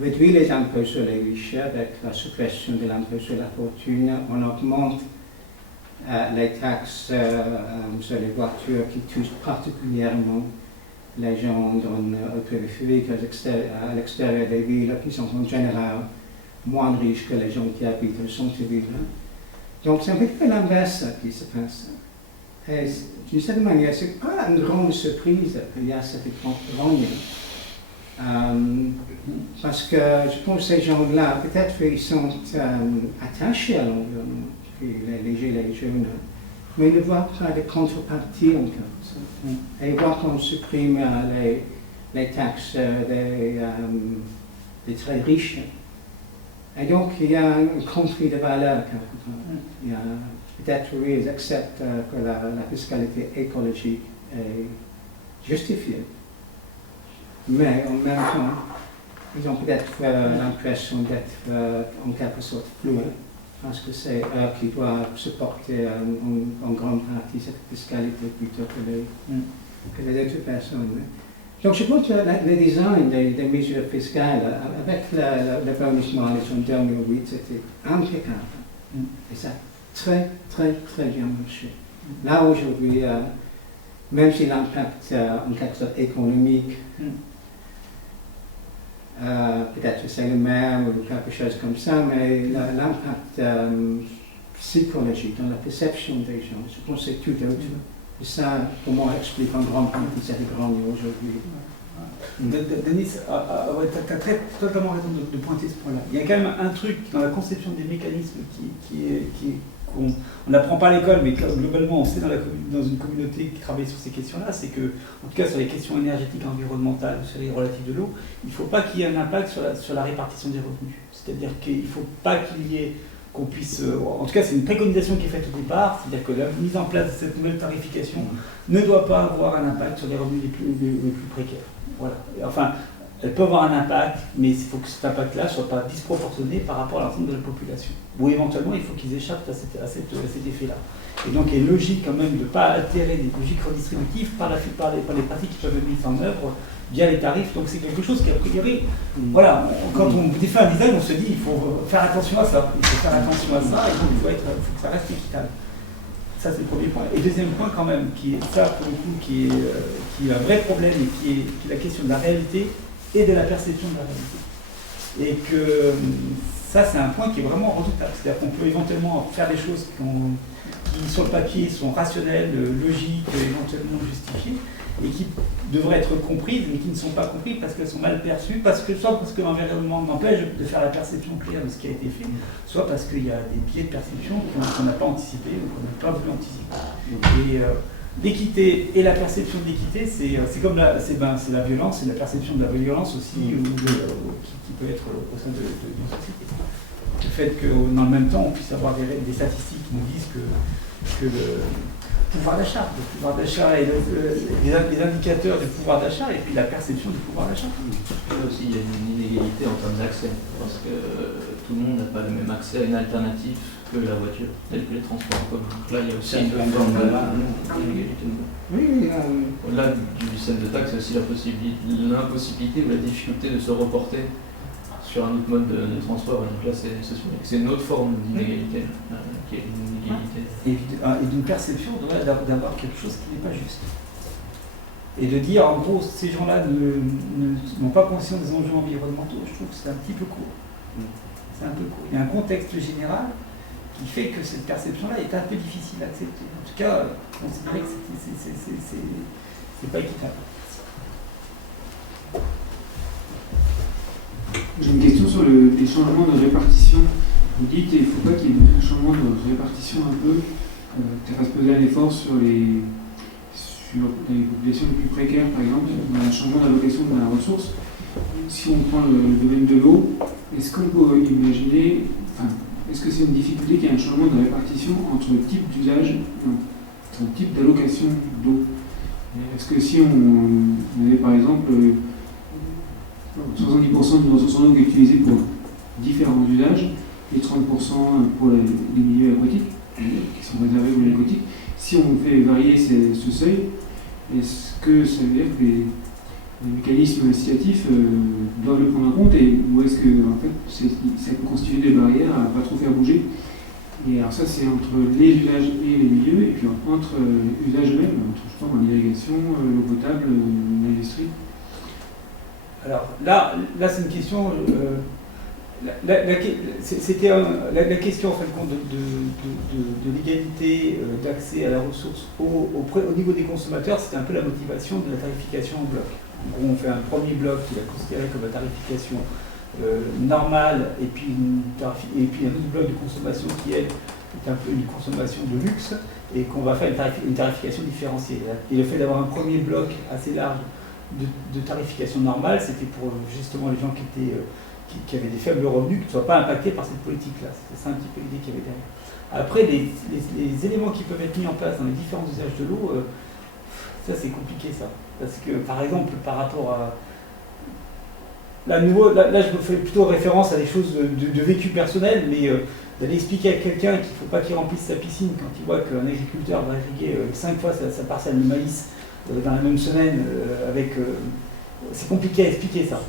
réduit les impôts sur les riches avec la suppression de l'impôt sur la fortune, on augmente les taxes sur les voitures qui touchent particulièrement les gens aux périphériques, à l'extérieur des villes, qui sont en général moins riches que les gens qui habitent au centre-ville. Donc c'est un peu l'inverse qui se passe. Et d'une certaine manière, ce n'est pas une grande surprise qu'il y a cette campagne. Parce que je pense que ces gens-là, peut-être qu'ils sont attachés à l'environnement, les gilets jaunes, mais ils ne voient pas de contrepartie encore. Et ils voient qu'on supprime les taxes des très riches. Et donc il y a un conflit de valeurs quelque part. Peut-être qu'ils acceptent que la fiscalité écologique est justifiée. Mais en même temps, ils ont peut-être l'impression d'être en quelque sorte floués, parce que c'est eux qui doivent supporter en grande partie cette fiscalité plutôt que les autres personnes. Donc je pense que le design des mesures fiscales, avec le bonus-malus en 2008, c'était impeccable. Et ça a très, très, très bien marché. Là aujourd'hui, même si l'impact en quelque sorte économique, peut-être c'est le même ou quelque chose comme ça, mais l'impact psychologique dans la perception des gens, je pense que c'est tout autre. Et ça, pour moi, explique en grande partie cette grande aujourd'hui. Denis, tu as totalement raison de pointer ce point-là. Il y a quand même un truc dans la conception des mécanismes qu'on n'apprend pas à l'école, mais globalement on sait dans une communauté qui travaille sur ces questions-là, c'est que, en tout cas sur les questions énergétiques, environnementales, sur les relatifs de l'eau, il ne faut pas qu'il y ait un impact sur la répartition des revenus. C'est-à-dire qu'il ne faut pas qu'il y ait qu'on puisse, en tout cas c'est une préconisation qui est faite au départ, c'est-à-dire que la mise en place de cette nouvelle tarification ne doit pas avoir un impact sur les revenus les plus précaires. Voilà. Enfin, elle peut avoir un impact, mais il faut que cet impact-là ne soit pas disproportionné par rapport à l'ensemble de la population. Ou éventuellement, il faut qu'ils échappent à cet effet-là. Et donc, il est logique quand même de ne pas altérer des logiques redistributives par les pratiques qui peuvent être mises en œuvre via les tarifs. Donc, c'est quelque chose qui, a priori, voilà, quand on défait un design, on se dit il faut faire attention à ça. Il faut faire attention à ça, et donc il faut que ça reste équitable. Ça, c'est le premier point. Et deuxième point, quand même, qui est ça, pour le coup, qui est un vrai problème et qui est la question de la réalité et de la perception de la réalité. Et que ça, c'est un point qui est vraiment redoutable. C'est-à-dire qu'on peut éventuellement faire des choses qui, sur le papier, sont rationnelles, logiques, éventuellement justifiées, et qui devraient être comprises, mais qui ne sont pas comprises parce qu'elles sont mal perçues, soit parce que l'environnement m'empêche de faire la perception claire de ce qui a été fait, soit parce qu'il y a des biais de perception qu'on n'a pas anticipés ou qu'on n'a pas voulu anticiper. Et l'équité et la perception de l'équité, c'est comme c'est la violence, c'est la perception de la violence aussi qui peut être au sein d'une société. Le fait que dans le même temps, on puisse avoir des statistiques qui nous disent que le pouvoir d'achat et les indicateurs du pouvoir d'achat et puis la perception du pouvoir d'achat. Là aussi, il y a une inégalité en termes d'accès, parce que tout le monde n'a pas le même accès à une alternative que la voiture, telle que les transports en commun. Donc là, il y a aussi une forme d'inégalité. Au-delà du système de taxe, il y a aussi l'impossibilité ou la difficulté de se reporter sur un autre mode de transport. Donc là, c'est une autre forme d'inégalité, qui est l'inégalité. Et d'une perception d'avoir quelque chose qui n'est pas juste. Et de dire, en gros, ces gens-là n'ont pas conscience des enjeux environnementaux, je trouve que c'est un petit peu court. C'est un peu court. Il y a un contexte général qui fait que cette perception-là est un peu difficile à accepter. En tout cas, considérer que c'est pas équitable. J'ai une question sur les changements de répartition. Vous dites qu'il ne faut pas qu'il y ait un changement de répartition un peu qui fasse peser un effort sur les populations les plus précaires, par exemple, un changement d'allocation de la ressource. Si on prend le domaine de l'eau, est-ce qu'on peut imaginer, est-ce que c'est une difficulté qu'il y ait un changement de répartition entre type d'usage, entre type d'allocation d'eau? Est-ce que si on avait par exemple 70% de nos ressources en eau qui est utilisée pour différents usages et 30% pour les milieux aquatiques, qui sont réservés aux milieux aquatiques, si on fait varier ce seuil, est-ce que ça veut dire que les mécanismes incitatifs doivent le prendre en compte, ou est-ce que en fait, ça peut constituer des barrières à ne pas trop faire bouger? Et alors ça, c'est entre les usages et les milieux, et puis entre usages eux-mêmes, entre je pense, l'irrigation, l'eau potable, l'industrie. Alors là c'est une question. C'était la question en fin de compte de l'égalité d'accès à la ressource au niveau des consommateurs, c'était un peu la motivation de la tarification en bloc. En gros, on fait un premier bloc qui est considéré comme la tarification normale, et puis un autre bloc de consommation qui est un peu une consommation de luxe, et qu'on va faire une tarification différenciée. Et le fait d'avoir un premier bloc assez large de tarification normale, c'était pour justement les gens qui avaient des faibles revenus, qui ne soient pas impactés par cette politique-là. C'était ça un petit peu l'idée qu'il y avait derrière. Après, les éléments qui peuvent être mis en place dans les différents usages de l'eau, ça c'est compliqué ça. Parce que par exemple, par rapport à... Là, je me fais plutôt référence à des choses de vécu personnel, mais d'aller expliquer à quelqu'un qu'il ne faut pas qu'il remplisse sa piscine quand il voit qu'un agriculteur va irriguer 5 fois sa parcelle de maïs dans la même semaine, c'est compliqué à expliquer ça.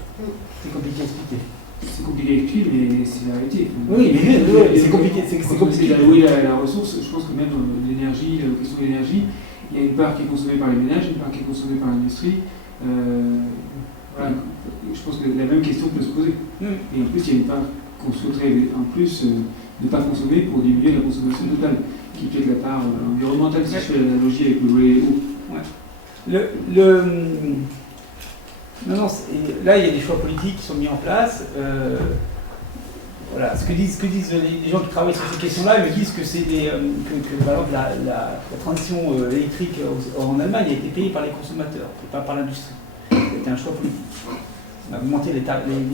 C'est compliqué à expliquer. C'est compliqué à expliquer, mais c'est la réalité. Oui, mais c'est compliqué. C'est compliqué d'allouer la ressource. Je pense que même dans l'énergie, la question de l'énergie, il y a une part qui est consommée par les ménages, une part qui est consommée par l'industrie. Voilà. Je pense que la même question peut se poser. Et en plus, il y a une part qu'on souhaiterait en plus ne pas consommer pour diminuer la consommation totale, qui est peut-être la part environnementale, si je fais l'analogie avec le volet eau. Ouais. Non, là il y a des choix politiques qui sont mis en place. Voilà, ce que disent les gens qui travaillent sur ces questions-là, ils me disent que c'est que par exemple la transition électrique en Allemagne a été payée par les consommateurs et pas par l'industrie. C'était un choix politique. On a augmenté les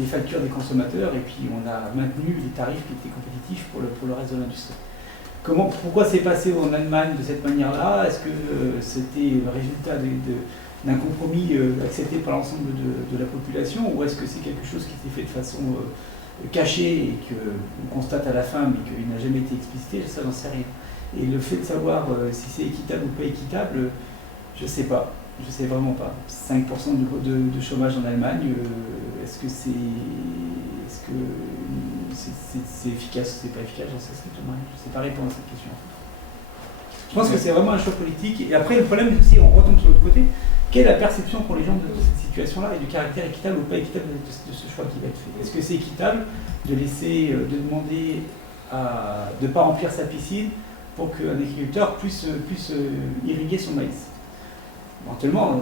factures des consommateurs et puis on a maintenu les tarifs qui étaient compétitifs pour le reste de l'industrie. Pourquoi c'est passé en Allemagne de cette manière-là? Est-ce que c'était le résultat d'un compromis accepté par l'ensemble de la population, ou est-ce que c'est quelque chose qui s'est fait de façon cachée et qu'on constate à la fin mais qu'il n'a jamais été explicité? Ça, j'en sais rien. Et le fait de savoir si c'est équitable ou pas équitable, je ne sais pas. Je ne sais vraiment pas. 5% de chômage en Allemagne, est-ce que c'est efficace ou c'est pas efficace? J'en sais strictement rien. Je ne sais pas répondre à cette question. Je pense que c'est vraiment un choix politique. Et après, le problème, c'est on retombe sur l'autre côté. Quelle est la perception pour les gens de cette situation-là et du caractère équitable ou pas équitable de ce choix qui va être fait? Est-ce que c'est équitable de demander de ne pas remplir sa piscine pour qu'un agriculteur puisse irriguer son maïs? Éventuellement,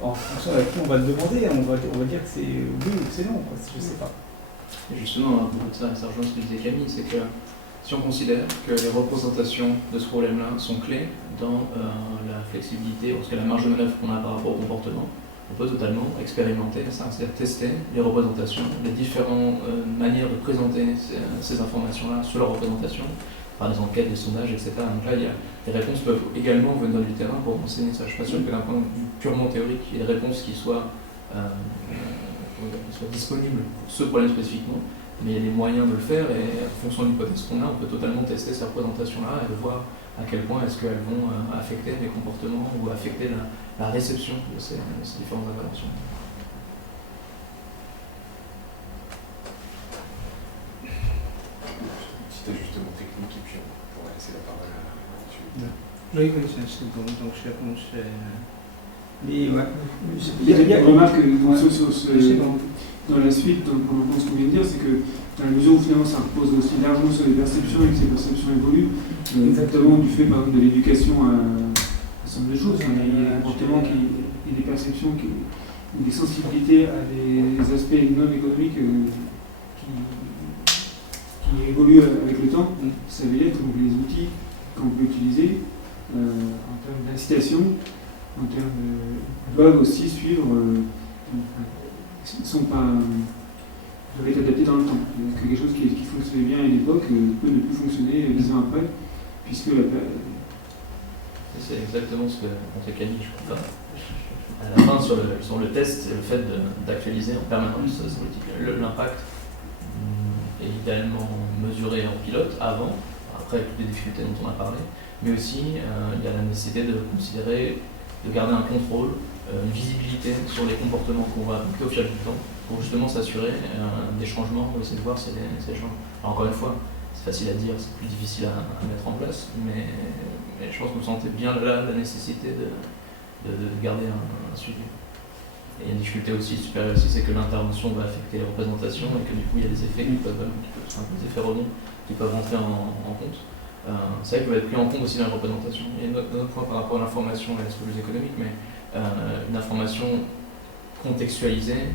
en fonction de qui on va le demander, on va dire que c'est oui ou que c'est non. Je ne sais pas. Et justement, à propos de ça rejoint ce que disait Camille, c'est que si on considère que les représentations de ce problème-là sont clés dans la flexibilité, parce que la marge de manœuvre qu'on a par rapport au comportement, on peut totalement expérimenter ça, c'est-à-dire tester les représentations, les différentes manières de présenter ces informations-là sur leur représentation, par des enquêtes, des sondages, etc. Donc là, les réponses peuvent également venir du terrain pour enseigner ça. Je ne suis pas sûr que d'un point de vue purement théorique, il y ait des réponses qui soient disponibles pour ce problème spécifiquement, mais il y a des moyens de le faire, et en fonction de l'hypothèse qu'on a, on peut totalement tester ces représentations-là et de voir à quel point est-ce qu'elles vont affecter les comportements ou affecter la réception de ces différentes interventions. Petit ajustement technique et puis on pourra laisser la parole à Mathieu. Oui, c'est bon. Donc je réponds Mais ouais. Il y a des remarques dans la suite, dans ce qu'on vient de dire, c'est que dans la mesure où finalement ça repose aussi largement sur les perceptions et que ces perceptions évoluent, exactement du fait par exemple de l'éducation à un certain nombre de choses. Il y a des comportements, et des perceptions, ou des sensibilités à des aspects non économiques qui évoluent avec le temps. Ça veut dire que les outils qu'on peut utiliser en termes d'incitation, en termes doivent aussi suivre, doivent être adaptés dans le temps. Que quelque chose qui fonctionnait bien à une époque peut ne plus fonctionner 10 ans après, puisque c'est exactement ce que montrait Camille, je crois. À la fin, sur le test, c'est le fait d'actualiser en permanence cette politique. L'impact est idéalement mesuré en pilote avant, après toutes les difficultés dont on a parlé, mais aussi il y a la nécessité de considérer, de garder un contrôle, une visibilité sur les comportements qu'on va appliquer au fil du temps pour justement s'assurer des changements, essayer de voir si c'est changements. Alors encore une fois, c'est facile à dire, c'est plus difficile à mettre en place, mais je pense que vous sentez bien là la nécessité de garder un suivi. Et il y a une difficulté aussi supérieure aussi, c'est que l'intervention va affecter les représentations et que du coup il y a des effets des effets rebonds qui peuvent rentrer en compte. C'est vrai qu'il va être pris en compte aussi dans la représentation. Il y a un autre point par rapport à l'information et à l'aspect plus économique, mais une information contextualisée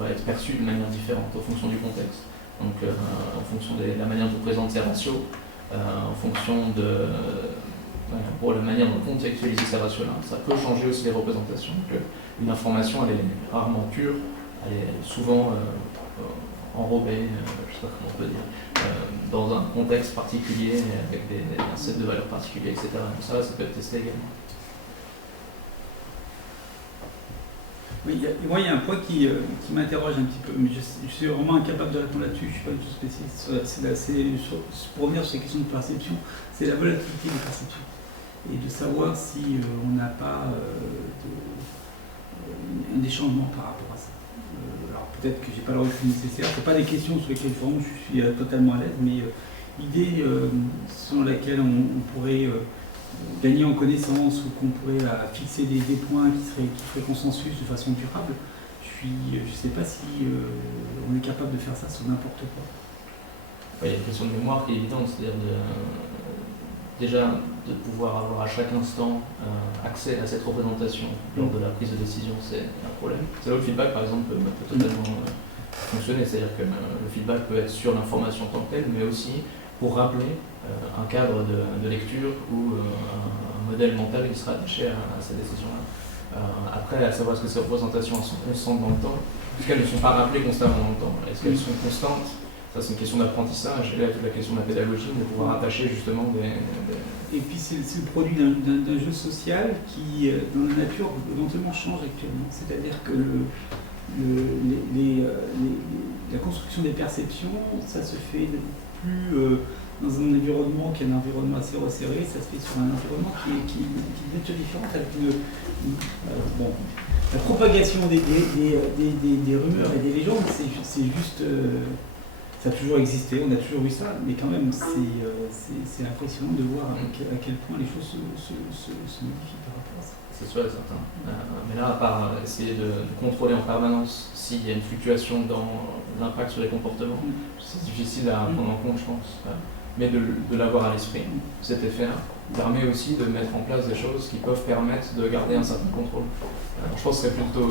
va être perçue de manière différente en fonction du contexte. Donc en fonction de la manière dont on présente ces ratios, en fonction de pour la manière dont on contextualise ces ratios-là, ça peut changer aussi les représentations. Donc, une information, elle est rarement pure, elle est souvent enrobée, je ne sais pas comment on peut dire, dans un contexte particulier, avec un set de valeurs particuliers, etc. Donc ça peut être testé également. Oui, moi il y a un point qui m'interroge un petit peu, mais je suis vraiment incapable de répondre là-dessus, je ne suis pas du tout spécialiste. Pour revenir sur ces questions de perception, c'est la volatilité des perceptions. Et de savoir si on n'a pas des changements par rapport à ça. Alors peut-être que je n'ai pas le recul nécessaire, ce ne sont pas des questions sur lesquelles je suis totalement à l'aise, mais l'idée selon laquelle on pourrait gagner en connaissance ou qu'on pourrait fixer des points qui feraient consensus de façon durable, je ne sais pas si on est capable de faire ça sur n'importe quoi. Il y a une question de mémoire qui est évidente, c'est-à-dire déjà de pouvoir avoir à chaque instant accès à cette représentation lors de la prise de décision, c'est un problème. C'est là où le feedback par exemple peut totalement fonctionner, c'est-à-dire que le feedback peut être sur l'information en tant que telle, mais aussi pour rappeler un cadre de lecture ou un modèle mental qui sera attaché à cette décision-là. Après, à savoir est-ce que ces représentations sont constantes dans le temps, puisqu'elles ne sont pas rappelées constamment dans le temps. Est-ce qu'elles sont constantes? Ça, c'est une question d'apprentissage, et là, toute la question de la pédagogie, de pouvoir attacher justement des... Et puis, c'est le produit d'un jeu social qui, dans la nature, éventuellement change actuellement. C'est-à-dire que la construction des perceptions, ça se fait plus dans un environnement qui est un environnement assez resserré, ça se fait sur un environnement qui est d'une nature différente, avec la propagation des rumeurs et des légendes, c'est juste... ça a toujours existé, on a toujours eu ça, mais quand même, c'est impressionnant de voir à quel point les choses se modifient par rapport à ça. C'est sûr et certain. Mais là, à part essayer de contrôler en permanence s'il y a une fluctuation dans l'impact sur les comportements, c'est difficile à prendre en compte, je pense. Mais de l'avoir à l'esprit, cet effet-là, permet aussi de mettre en place des choses qui peuvent permettre de garder un certain contrôle. Alors, je pense que c'est plutôt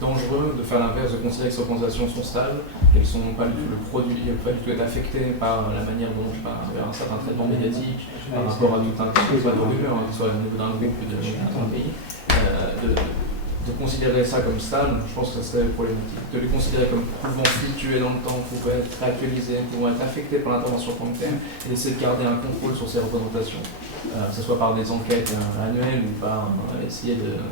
dangereux de faire l'inverse, de considérer que ces représentations sont stables, qu'elles ne sont pas du tout le produit, pas du tout être affectées par la manière dont un certain traitement médiatique, par rapport à tout un tas de rumeurs, que ce soit au niveau d'un groupe ou d'un pays. De considérer ça comme stable, je pense que ça serait problématique. De les considérer comme pouvant fluctuer dans le temps, pouvant être réactualisés, pouvant être affectés par l'intervention en tant que telle, et d'essayer de garder un contrôle sur ces représentations, que ce soit par des enquêtes annuelles ou par essayer de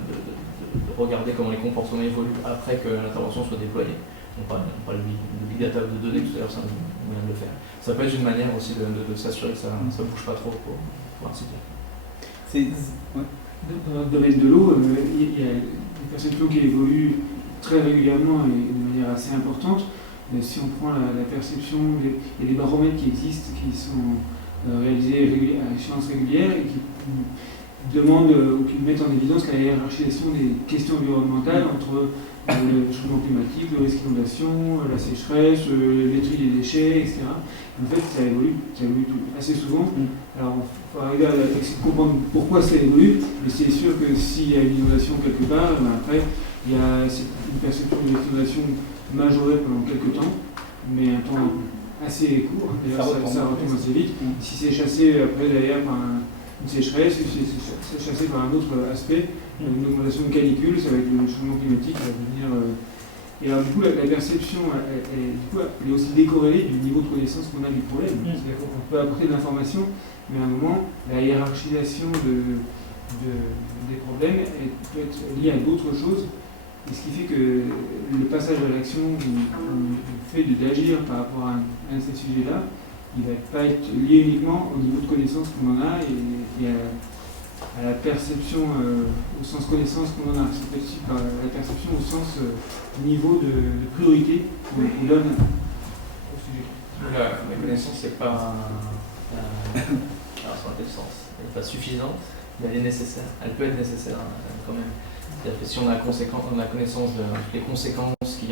regarder comment les comportements évoluent après que l'intervention soit déployée. On parlait de big data de données tout à l'heure, c'est un moyen de le faire. Ça peut être une manière aussi de s'assurer que ça ne bouge pas trop pour ainsi dire. Dans notre domaine de l'eau, il y a des perceptions qui évoluent très régulièrement et de manière assez importante. Si on prend la perception, il y a des baromètres qui existent, qui sont réalisés à échéance régulière et demandent ou qui mettent en évidence la hiérarchisation des questions environnementales entre le changement climatique, le risque d'inondation, la sécheresse, les tri des déchets, etc. En fait, ça évolue assez souvent. Alors, il faut arriver à comprendre pourquoi ça évolue, mais c'est sûr que s'il y a une inondation quelque part, après, il y a une perception de l'inondation majorée pendant quelques temps, mais un temps assez court. D'ailleurs, ça retombe assez vite. Si c'est chassé après derrière par une sécheresse, si c'est chassé par un autre aspect, une augmentation de canicule, ça va être le changement climatique qui va venir. Et alors, du coup, la perception, elle est aussi décorrélée du niveau de connaissance qu'on a du problème. C'est-à-dire qu'on peut apporter de l'information, mais à un moment, la hiérarchisation des problèmes peut être liée à d'autres choses. Et ce qui fait que le passage à l'action, le fait d'agir par rapport à ces sujets-là, il ne va pas être lié uniquement au niveau de connaissance qu'on en a et à la perception au sens connaissance qu'on en a. C'est peut-être aussi par la perception au sens niveau de priorité qu'on donne au sujet. La connaissance, c'est pas. Alors, c'est dans quel sens? Elle n'est pas suffisante, mais elle est nécessaire. Elle peut être nécessaire quand même. C'est-à-dire que si on a connaissance des conséquences qui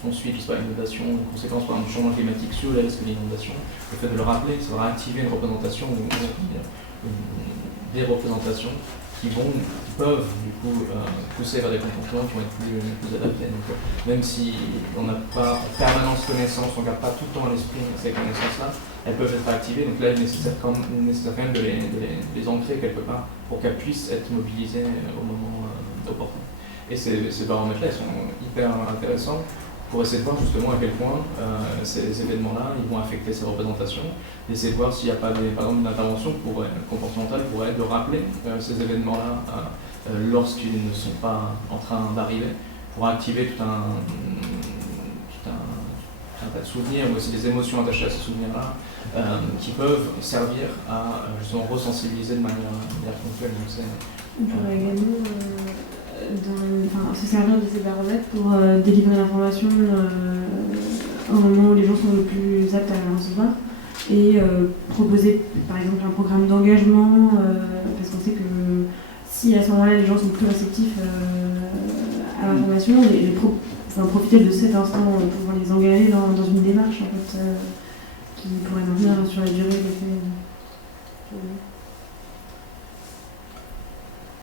font suite, je sais pas, à l'inondation, les conséquences par exemple du changement climatique sur les risques d'inondation, le fait de le rappeler, ça va activer une représentation, des représentations qui peuvent du coup pousser vers des comportements qui vont être plus adaptés. Donc, même si on n'a pas en permanence connaissance, on ne garde pas tout le temps à l'esprit ces connaissances-là, elles peuvent être activées. Donc là, il est nécessaire quand même de les ancrer quelque part pour qu'elles puissent être mobilisées au moment opportun. Et ces paramètres-là, ils sont hyper intéressants pour essayer de voir justement à quel point ces événements-là ils vont affecter ces représentations, d'essayer de voir s'il n'y a pas par exemple une intervention comportementale pourrait être de rappeler ces événements-là lorsqu'ils ne sont pas en train d'arriver, pour activer tout un tas de souvenirs, mais aussi des émotions attachées à ces souvenirs-là, qui peuvent servir à justement resensibiliser de manière ponctuelle. On pourrait également se servir de ces baromètres pour délivrer l'information au moment où les gens sont le plus aptes à la recevoir et proposer par exemple un programme d'engagement parce qu'on sait que si à ce moment-là les gens sont plus réceptifs à l'information, profiter de cet instant pour pouvoir les engager dans une démarche en fait, qui pourrait maintenir sur la durée l'effet.